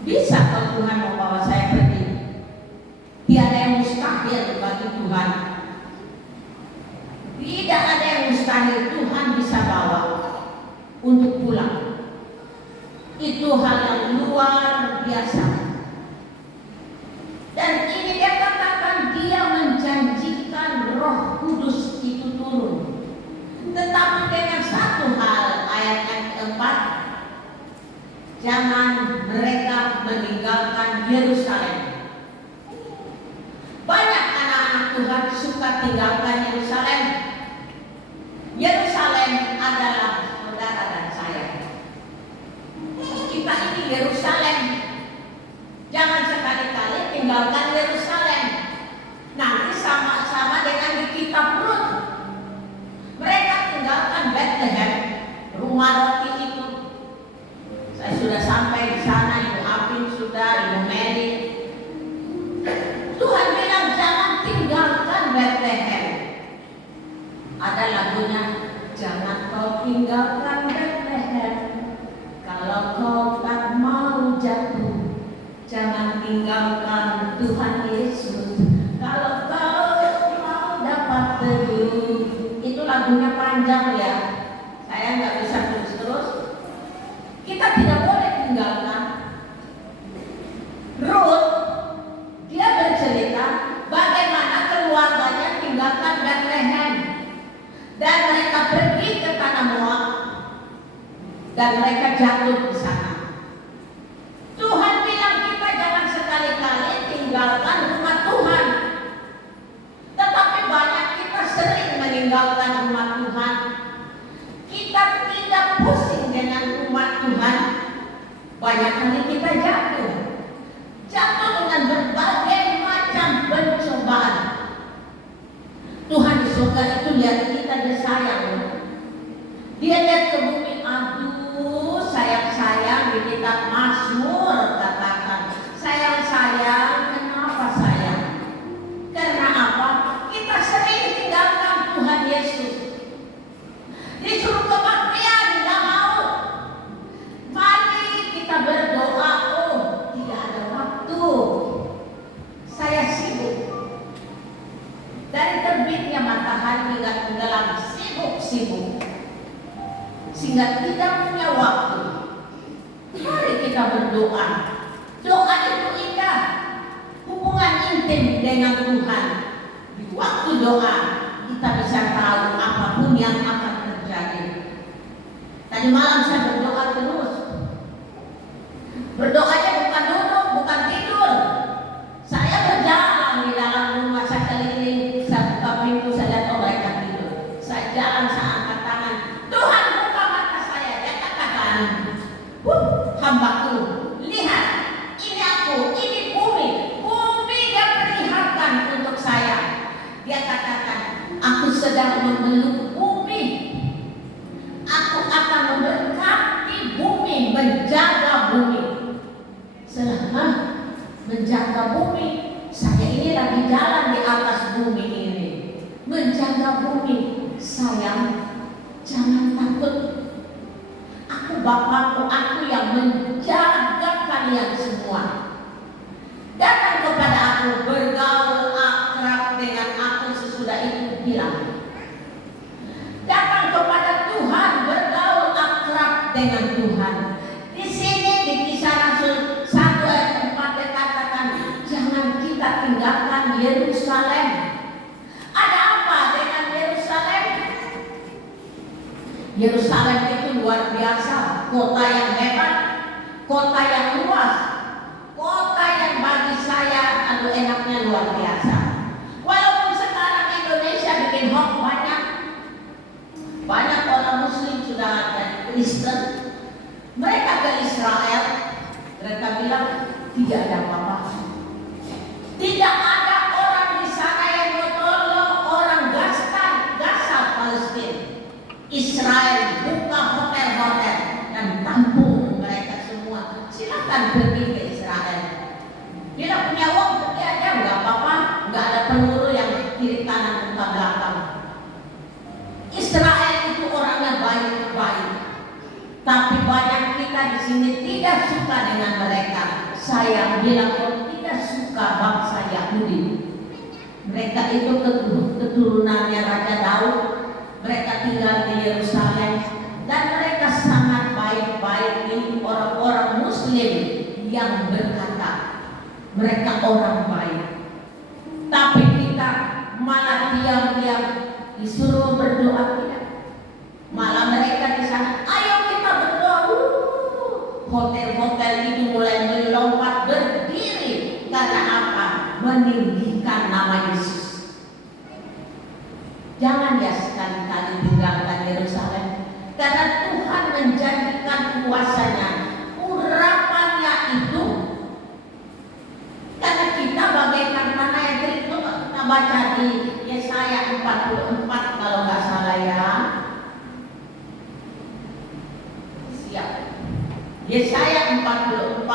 Bisa kalau Tuhan mau bawa saya pergi, tiada yang mustahil bagi Tuhan. Tidak ada yang mustahil Tuhan bisa bawa untuk pulang. Itu hal yang luar biasa. Dan ini dia katakan, dia menjanjikan Roh Kudus itu turun. Tetapi dengan satu hal, ayat yang keempat, jangan mereka meninggalkan Yerusalem. Banyak anak-anak Tuhan suka tinggalkan Yerusalem. Yerusalem adalah saudara dan saya. Kita ini Yerusalem. Jangan sekali-kali tinggalkan Yerusalem. Nanti sama-sama dengan di kitab Rut. Mereka tinggalkan Bethlehem, rumah roti itu. Saya sudah sampai di sana, Ibu Apin sudah, Ibu Mary. Tuhan bilang jangan tinggalkan Bethlehem. Ada lagunya, jangan kau tinggalkan Bethlehem. Kalau kau tak mau jatuh, jangan panjang ya, saya nggak bisa terus. Kita tidak boleh tinggalkan. Ruth, dia bercerita bagaimana keluarganya tinggalkan Bethlehem dan mereka pergi ke tanah Moab dan mereka jatuh di sana. Tuhan bilang kita jangan sekali-kali tinggalkan rumah Tuhan. Tetapi banyak kita sering meninggalkan rumah Tuhan. Kita tidak pusing dengan umat Tuhan. Banyak kali kita jatuh dengan berbagai macam pencobaan. Tuhan di surga itu lihat kita, dia sayang. Dia lihat ke bumi, aduh sayang-sayang. Di kitab Mazmur katakan, sayang-sayang, kenapa sayang? Karena apa? Kita sering tinggalkan Tuhan Yesus. Disuruh kebaktian, tidak mau. Mari kita berdoa. Oh, tidak ada waktu. Saya sibuk. Dari terbitnya matahari hingga tenggelam, sibuk. Sehingga tidak punya waktu. Mari kita berdoa. Doa itu indah. Hubungan intim dengan Tuhan. Di waktu doa, kita bisa tahu apapun yang akan terjadi. Tadi malam saya berdoa terus. Berdoanya bukan duduk, bukan tidur. Saya berjalan di dalam rumah, saya keliling, saya buka pintu, saya lihat mereka tidur. Saya jalan, saya angkat tangan. Tuhan buka mata saya, dia katakan, hambaku, lihat, ini aku, ini bumi dia perlihatkan untuk saya. Dia katakan, aku sedang memeluk bumi. Aku akan memberkati bumi, menjaga bumi. Selama menjaga bumi, saya ini lagi jalan di atas bumi ini. Menjaga bumi, sayang, jangan takut. Aku Bapakmu, aku yang menjaga kalian semua. Datang kepada aku, bergaul akrab dengan aku, sesudah itu bilang. Datang kepada Tuhan, bergaul akrab dengan Tuhan. Di sini di Kisah Rasul 1 ayat 4 dikatakan, jangan kita tinggalkan Yerusalem. Ada apa dengan Yerusalem? Yerusalem itu luar biasa, kota yang hebat, kota yang luas, kota yang bagi saya aduh enaknya luar biasa. Walaupun sekarang Indonesia bikin hoax banyak orang Muslim sudah jadi Kristen, mereka ke Israel, mereka bilang tidak ada apa-apa. Tidak ada orang di sana yang bertolong orang Gaza Palestina. Israel buka hotel-hotel dan tampung mereka semua. Silakan pergi ke Israel. Dia punya uang, pergi aja, nggak apa-apa, nggak ada peluru yang kiri kanan muka belakang. Israel itu orangnya baik-baik, tapi banyak kita di sini tidak suka dengan mereka. Saya bilang kalau tidak suka bangsa Yahudi, mereka itu keturunannya Raja Daud. Mereka tinggal di Yerusalem dan mereka sangat baik-baik. Ini orang-orang Muslim yang berkata mereka orang baik. Tapi kita malah diam-diam disuruh berdoa tidak. Malah mereka di sana, ayo kita berdoa. Hotel-hotel itu mulai melompat berdiri karena apa? Meninggikan nama Yesus. Jangan ya sekali-kali tinggalkan Yerusalem, karena Tuhan menjanjikan kuasanya, urapannya itu. Karena kita bagaikan tanah yang kering. Kita baca di Yesaya 44 kalau nggak salah ya. Siap. Yesaya 44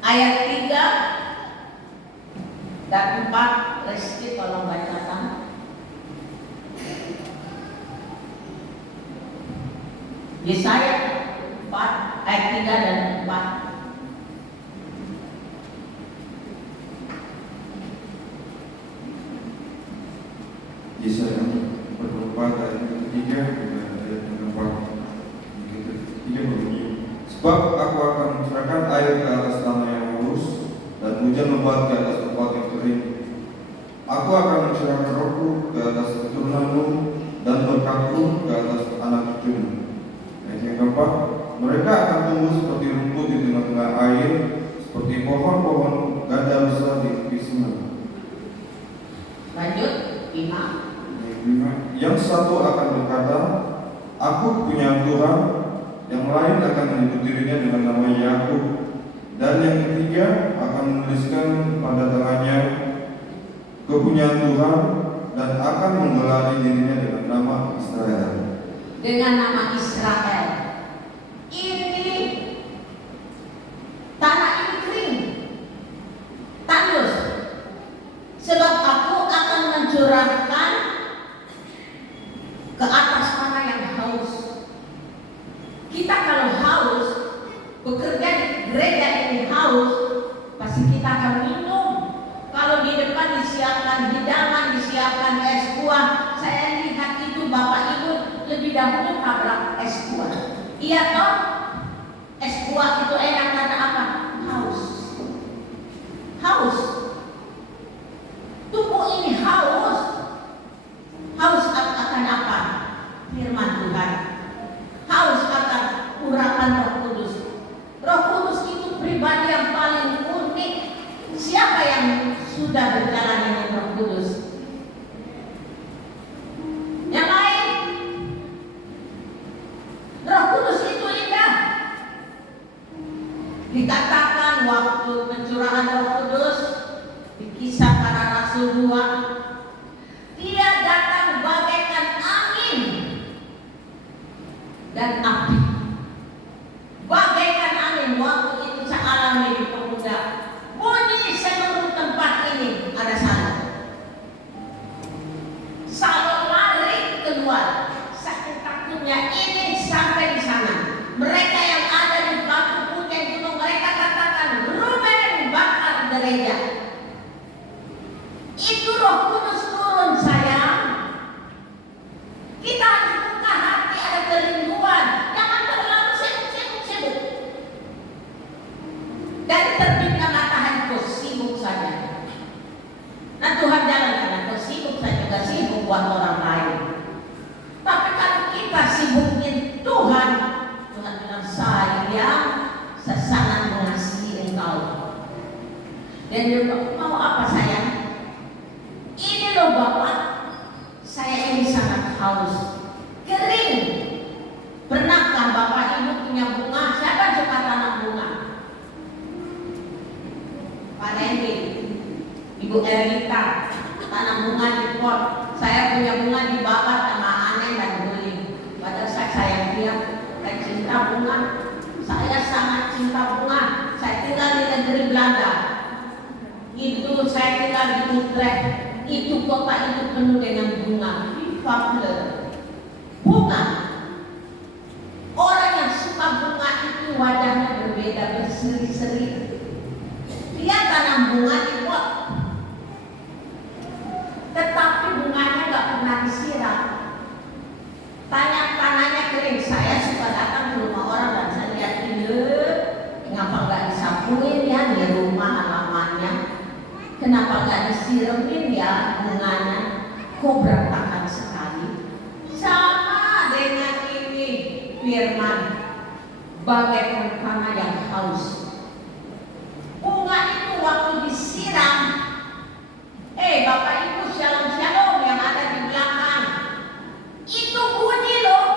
ayat 3 dan 4. Reski tolong bacakan. Yesaya 4 ayat 3 dan 4. Yesaya Ia berbunyi, sebab aku akan mencurahkan air ke atas tanah yang mulus dan hujan lebat ke atas tempat yang kering. Aku akan mencurahkan rohku ke atas keturunanmu dan berkatku ke atas anak cucumu. Ayat yang keempat, mereka akan tumbuh seperti rumput di tengah-tengah air, seperti pohon-pohon gandarusa di tepi sungai. Lanjut, 5. Yang satu akan berkata, aku punya Tuhan, yang lain akan menyebut dirinya dengan nama Yakub, dan yang ketiga akan menuliskan pada tangannya kepunyaan Tuhan dan akan menggelari dirinya dengan nama Israel. Dengan nama Israel. Ini tanah ini kering, tandus. Sebab aku akan mencurahkan ke atas tanah yang haus. Kita kalau haus, bekerja di gereja ini haus, pasti kita akan minum. Kalau di depan disiapkan hidangan, disiapkan es buah, saya lihat itu Bapak Ibu lebih dahulu tabrak es buah. Iya toh? Es buah itu enak karena apa? Haus. Haus. Tubuh ini haus. Haus akan apa? Firman Tuhan. Haus akan urapan Roh Kudus. Roh Kudus itu pribadi yang paling unik. Siapa yang sudah berjalan dengan Roh Kudus? Yang lain? Roh Kudus itu indah. Dikatakan waktu pencurahan Roh Kudus di Kisah Para Rasul 2, Dia datang bagaikan angin dan api. Bagaikan angin waktu itu saya alami di Pemuda. Bunyi seluruh tempat ini ada salib. Salib lari keluar. Saking takutnya ini sampai di sana. Mereka yang ada di batu putih gunung, mereka katakan Ruben bakar gereja. Itu Roh Kudus turun sayang. Kita harus buka hati, ada kerinduan. Jangan terlalu sibuk. Dari terbitnya matahari kau sibuk saja. Nah Tuhan jalankan, kau sibuk saja juga sibuk buat orang lain. Tapi kalau kita sibukin Tuhan, Tuhan bilang sayang, saya sangat mengasihi engkau. Dan dia bilang, mau apa sayang? Ini loh Bapak, saya ini sangat haus, kering. Pernahkah Bapak Ibu punya bunga? Siapa suka tanam bunga? Pak Randy, Ibu Erlita, tanam bunga di pot. Saya punya bunga dibakar sama aneh dan guling. Padahal saya sayang dia, saya cinta bunga. Saya sangat cinta bunga. Saya tinggal di negeri Belanda. Itu saya tinggal di Utrecht. Itu kota itu penuh dengan bunga, vivable, bunga. Orang yang suka bunga itu wajahnya berbeda, berseri-seri. Dia tanam bunga di pot, tetapi bunganya nggak pernah disiram. Tanya tanahnya kering. Saya suka datang ke rumah orang dan saya lihat ini, ngapa nggak disapuin ya di rumah halamannya? Kenapa nggak disiramin ya bunganya? Kok berantakan sekali? Sama dengan ini firman, bagaikan tanah yang haus. Bunga itu waktu disiram, Bapak Ibu shalom yang ada di belakang, itu bunyi loh.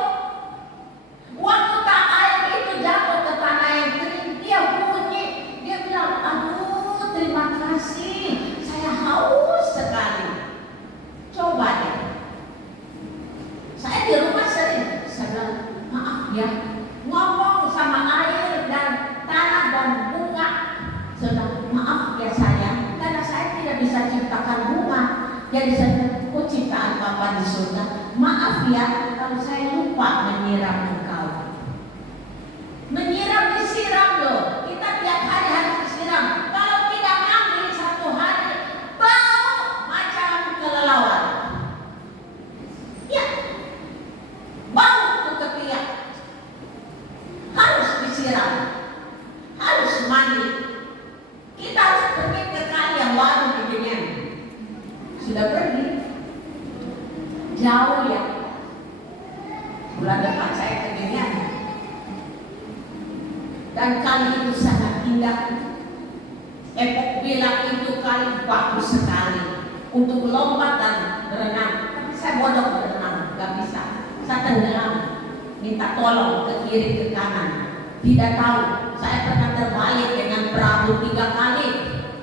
Waktu air itu jatuh ke tanah yang kering, dia bunyi. Dia bilang, aduh terima kasih, saya haus sekali. Coba deh. Saya di rumah sering, saya bilang, maaf ya, ngomong sama air dan tanah dan bunga. Sudah, maaf ya sayang, karena saya tidak bisa ciptakan bunga. Jadi saya bilang, kok ciptaan Bapak di surga? Maaf ya, kalau saya lupa menyiram engkau. Menyiram disiram loh. Kita tiap hari harus disiram. Kalau tidak ambil satu hari, bau macam kelelawar. Ya, bau itu ketiak. kali. Kita harus pergi ke kali yang baru di dunia. Sudah pergi jauh ya. Bulan depan saya ke dunia. Dan kali itu sangat indah. Epok bilang itu kali bagus sekali untuk lompat dan berenang. Tapi saya bodoh berenang, gak bisa. Saya tenggelam, minta tolong ke kiri ke kanan. Tidak tahu, saya pernah terbalik dengan perahu 3 kali,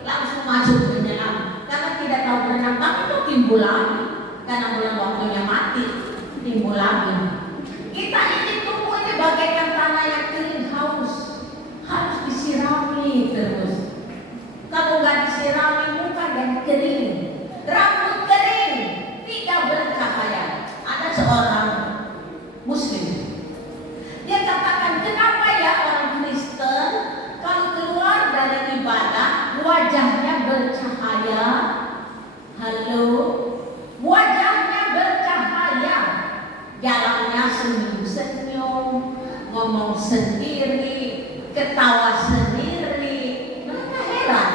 langsung masuk menyelam. Karena tidak tahu berenang, tapi itu timbul lagi. Karena belum waktunya mati, timbul lagi. Kita ini tubuh ini bagaikan tanah yang kering haus, harus disirami terus. Kalau nggak disirami muka dan kering, rambut kering, tidak bercahaya. Ada seorang Muslim, dia katakan, kenapa ya orang Kristen kalau keluar dari ibadah wajahnya bercahaya? Halo, wajahnya bercahaya, jalannya senyum-senyum, ngomong sendiri, ketawa sendiri. Mereka heran,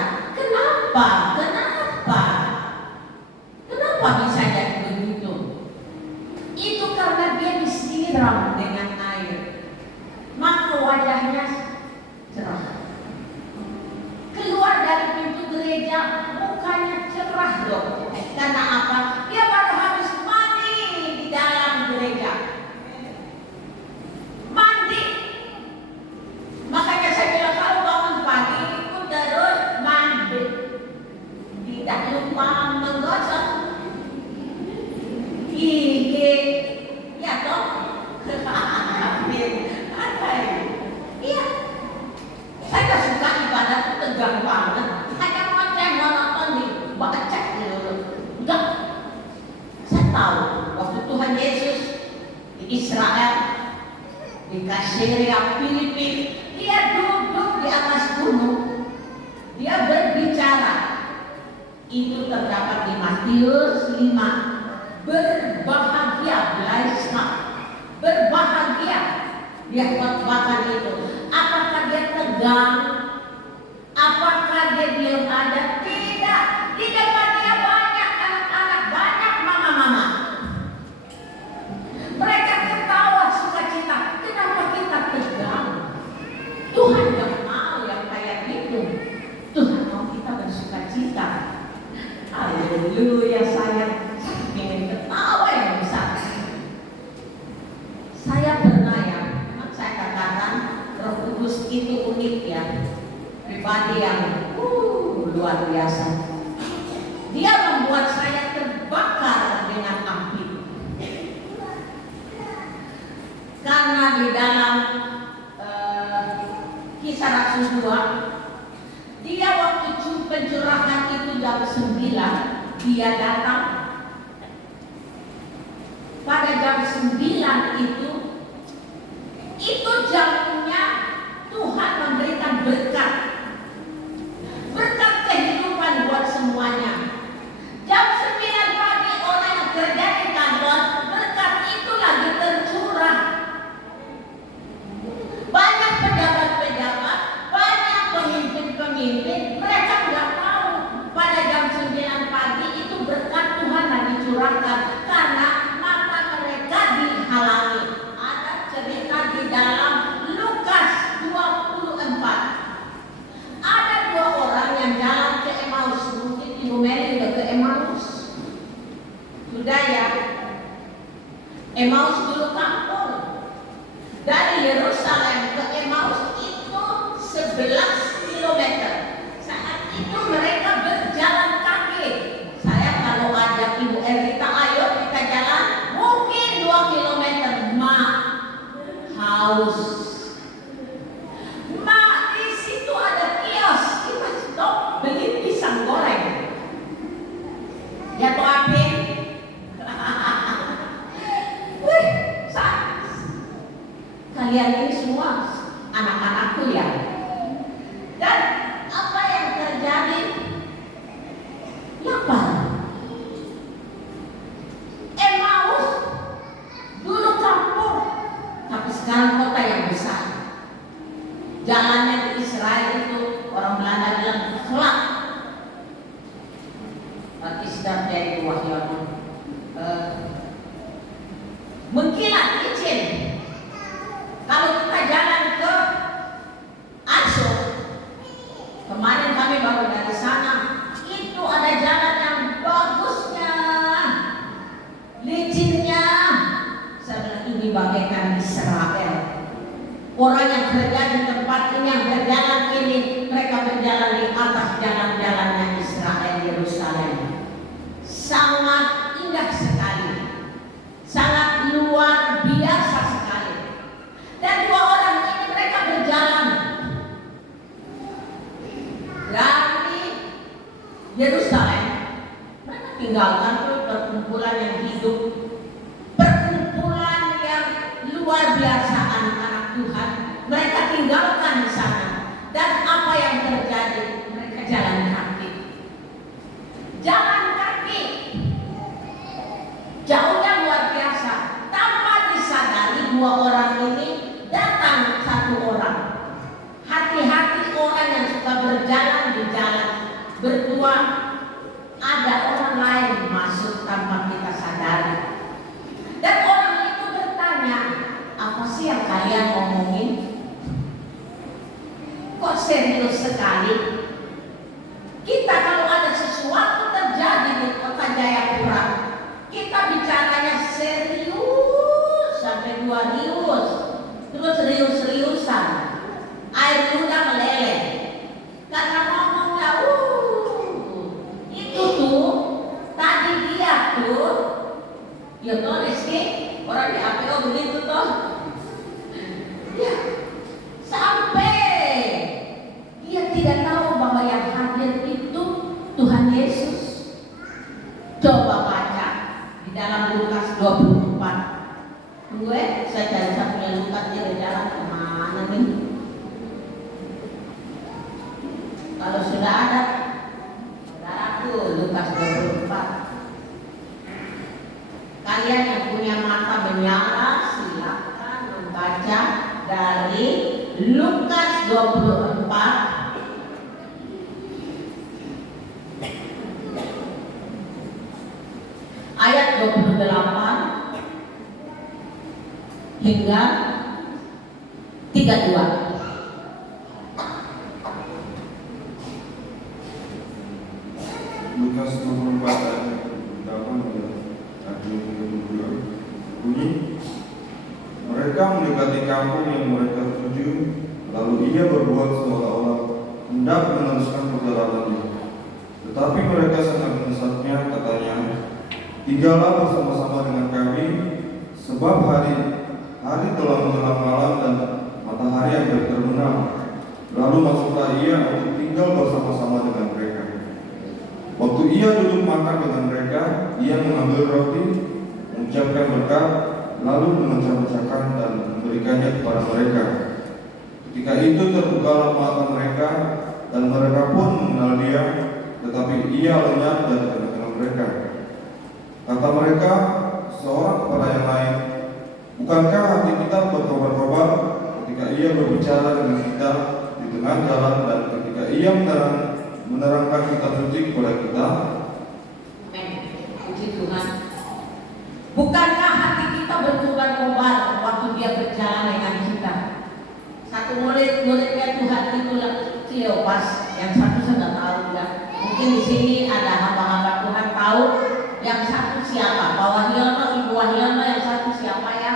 kenapa bisa jadi begitu? Itu karena dia disiram dengan air, maka wajahnya cerah. Keluar dari pintu gereja, mukanya cerah loh. Karena apa? Dia baru habis mandi di dalam gereja. Mandi. Makanya saya bilang kalau bangun pagi itu terus mandi. Tidak lupa menggosok gigi. Ya toh? Iya. Saya gak suka ibadah itu tegang banget. Hanya macam monoton nih, baca dulu. Enggak. Saya tahu waktu Tuhan Yesus di Israel, di Syria, Filipina, dia duduk di atas gunung, dia berbicara. Itu terdapat di Matius 5. Berbahagia, berbahagia. Dia khotbahkan itu. Apakah dia tegang? Apakah dia belum ada? Tidak. Di depan dia banyak anak-anak, banyak mama-mama. Mereka ketawa sukacita. Kenapa kita tegang? Tuhan gak mau yang kayak gitu. Tuhan mau kita bersukacita. Haleluya, saya ingin ketawa yang besar. Saya pernah ya, saya katakan Roh Kudus itu unik ya, pribadi yang luar biasa. Dia membuat saya terbakar dengan api. Karena di dalam Kisah Rasul 2, dia waktu pencurahan itu jam 9, dia datang. Pada jam 9 itu jamnya Tuhan memberikan berkat kehidupan buat semuanya. Jam 9 pagi orang yang kerja di kantor, berkat itu lagi tercurah. Banyak pejabat-pejabat, banyak pemimpin-pemimpin, mereka nggak tahu pada jam 9 pagi itu berkat Tuhan lagi curahkan karena mata mereka dihalangi. Ada cerita di dalam Lukas 24. Ada 2 orang yang jalan ke Emmaus. Mungkin Ibu Mary juga ke Emmaus. Sudah ya. Emmaus dulu kampung. Dari Yerusalem ke Emmaus itu 11 km. Saat itu mereka berjalan kaki. Saya kalau ajak Ibu Erita, ayo kita jalan, mungkin 2 km. Haus. Di situ ada kios. Kita stop beli pisang goreng. Ya toh api. Wih, kalian ini semua anak-anakku ya. Dan apa yang terjadi? Lapar. Emmaus dulu kampung, tapi sekarang kota yang besar. Jalannya di Israel itu orang Belanda bilang selak. Berarti sedap dari Wahyono. Mengkilat licin. Kalau kita jalan ke Aso, kemarin kami baru dari sana, itu ada jalan yang bagusnya, licinnya. Saya bilang ini bagaikan Israel. Orang yang kerja di tempat ini, yang berjalan ini, mereka berjalan di atas jalan-jalannya Israel, Yerusalem. Sangat indah sekali, sangat luar biasa sekali. Dan dua orang ini mereka berjalan dari Yerusalem. Mereka tinggalkan perkumpulan yang hidup, perkumpulan yang luar biasa anak-anak Tuhan. Mereka tinggalkan di sana. Dan apa yang terjadi? Mereka jalan kaki. Jalan kaki. Jauhnya luar biasa. Tanpa disadari dua orang ini datang satu orang. Hati-hati orang yang suka berjalan di jalan berdua, ada orang lain masuk tanpa kita sadari. Dan orang itu bertanya, apa sih yang kalian ngomongin? Kok serius sekali? Kita kalau ada sesuatu terjadi di kota Jayapura, kita bicaranya serius sampai 2 rius, terus serius-seriusan, air ludah meleleh. Karena ngomongnya, itu tuh tadi dia tuh, ya toh Rizky, orang di APO begitu toh, ya sampai dia tidak tahu bahwa yang hadir itu Tuhan Yesus. Coba baca di dalam Lukas 24. Gue saya cari satunya Lukas, dia berjalan kemana nih? Kalau sudah ada, saudaraku, Lukas 24. Kalian yang punya mata menyala, silakan membaca dari Lukas 24 ayat 28 hingga 32. Lukas 24 ayat 28 hingga 32 bunyi, mereka mendekati kampung yang mereka tuju, lalu ia berbuat seolah-olah hendak meneruskan perjalanannya. Tetapi mereka sangat mendesaknya, katanya, tinggallah bersama-sama dengan kami, sebab hari telah menjelang malam dan matahari hampir terbenam. Lalu masuklah ia untuk tinggal bersama-sama dengan mereka. Waktu ia duduk makan dengan mereka, ia mengambil roti, mengucapkan berkat, lalu memecah-mecahkan dan memberikannya kepada mereka. Ketika itu terbukalah mata mereka, dan mereka pun mengenal dia, tetapi ia lenyap dari tengah-tengah mereka. Kata mereka seorang kepada yang lain, bukankah hati kita berkobar-kobar ketika ia berbicara dengan kita di tengah jalan dan ketika ia menerangkan kitab suci kepada kita? Amin. Puji Tuhan. Bukankah hati kita berkobar-kobar waktu dia berjalan dengan kita? Satu murid-muridnya Tuhan itu Kleopas, yang satu sudah tahu ya. Mungkin di sini ada hamba-hamba Tuhan tahu. Yang satu siapa? Pak Wahyono, Ibu Wahyono, yang satu siapa ya?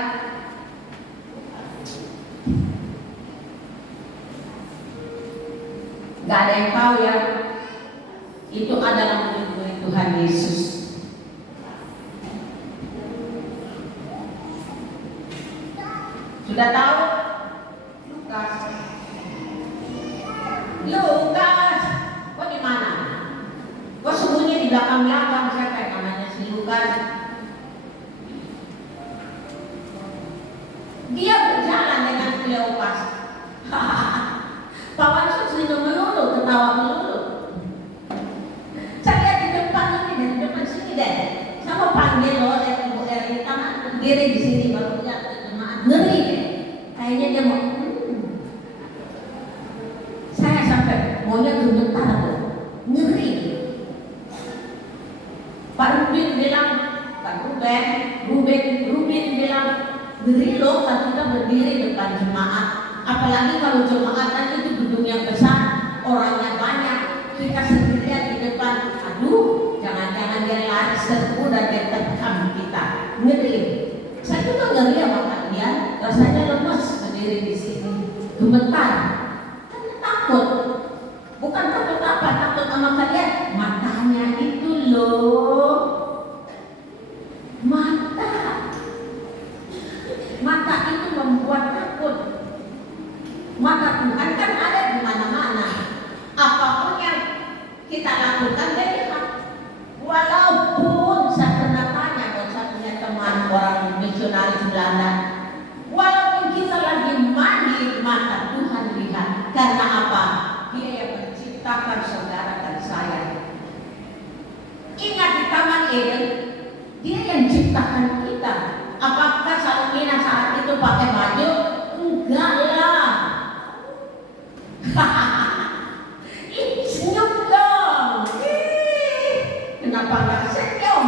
Gak ada yang tahu ya. Itu adalah murid-murid Tuhan Yesus. Sudah tahu? Lukas. Lukas, kok di mana? Kok sembunyi di belakang-belakang? Siapa yang namanya si Lukas? Dia berjalan dengan Kleopas. Pak Wansu senyum melulu, ketawa melulu. Saya lihat di depan ini, dari depan sini deh. Saya mau panggil loh, Ibu Erita, berdiri di sini baru lihat jemaat, ngeri deh. Kayaknya dia mau. Saya sampai mau gemetar tuh, ngeri. Pak Rubin bilang, Rubin bilang, ngeri loh kalau kita berdiri depan jemaat. Apalagi kalau jemaatan itu gedungnya besar, orangnya banyak, kita sendirian di depan. Aduh, jangan-jangan dia lari serbu dan dia terkam kita. Ngeri. Saya juga ngeri sama kalian, rasanya lemas berdiri di sini, gemetar, karena takut. Bukan takut apa, takut sama kalian. Matanya itu loh, mata itu membuat takut. Mata Tuhan kan ada di mana-mana. Apapun yang kita lakukan dia lihat. Walaupun saya pernah tanya buat satunya teman orang misionaris Belanda, walaupun kita lagi mandi, mata Tuhan lihat. Karena apa? Dia yang menciptakan saudara dan saya. Ingat di Taman Eden, dia yang ciptakan kita. Apakah Salomina saat itu pakai baju? Enggak lah. Senyum dong. Kenapa nggak senyum?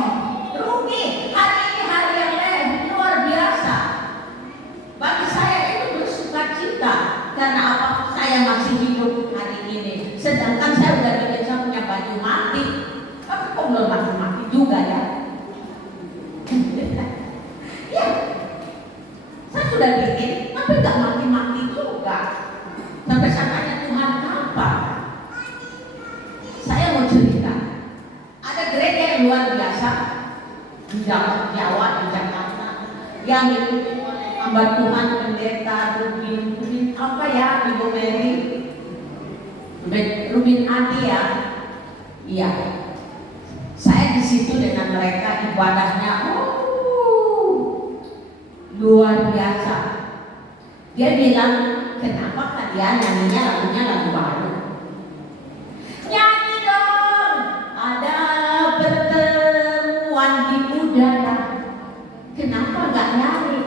Rugi. Hari ini hari yang luar biasa. Bagi saya itu bersukacita. Karena apa? Saya masih hidup hari ini. Sedangkan saya udah bikin saya punya baju mati. Tapi kok belum mati juga ya? Ya, saya sudah bikin, tapi nggak mati-mati juga. Sampai saya tanya Tuhan kapan? Saya mau cerita. Ada gereja yang luar biasa di Jawa, di Jakarta, yang dipimpin oleh hamba Tuhan pendeta Rubin apa ya, Ibu Mary? Rubin Adi ya. Iya. Saya di situ dengan mereka ibadahnya. Luar biasa. Dia bilang, kenapa kalian nyanyinya lagunya lagu baru? Nyanyi dong, ada pertemuan di udara. Kenapa nggak nyanyi?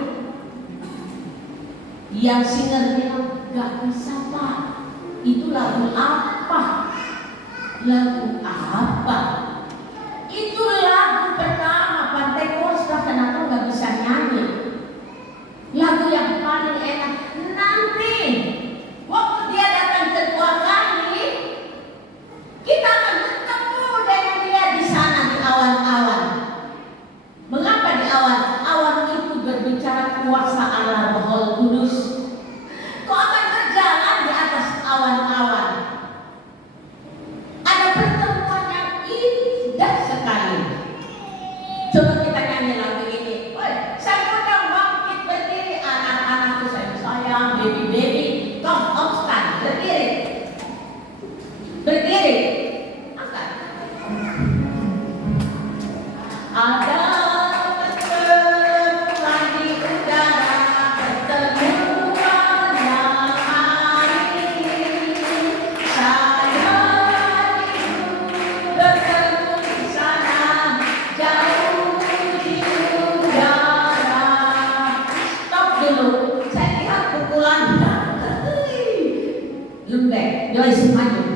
Yang singer bilang, nggak bisa Pak. Itu lagu apa? Lagu apa? Itu lagu pertama Pantai Kosta. Kenapa nggak bisa nyanyi? Lagu yang paling enak. Nanti waktu dia datang kedua kali, kita akan bertemu dengan dia di sana di awan-awan. Mengapa di awan? Awan itu berbicara kuasa Allah Roh Kudus. Kau akan berjalan di atas awan-awan. Ada pertemuan yang indah sekali. Coba kita nyanyi lagu ini. Saya undang bangkit berdiri, anak-anakku sayang, baby, come stand, berdiri, angkat. Ada pertemuan di udara, pertemuan yang hari saya bertemu di sana, jauh di udara. Stop dulu, saya lihat pukulan lembek, Joyce maju.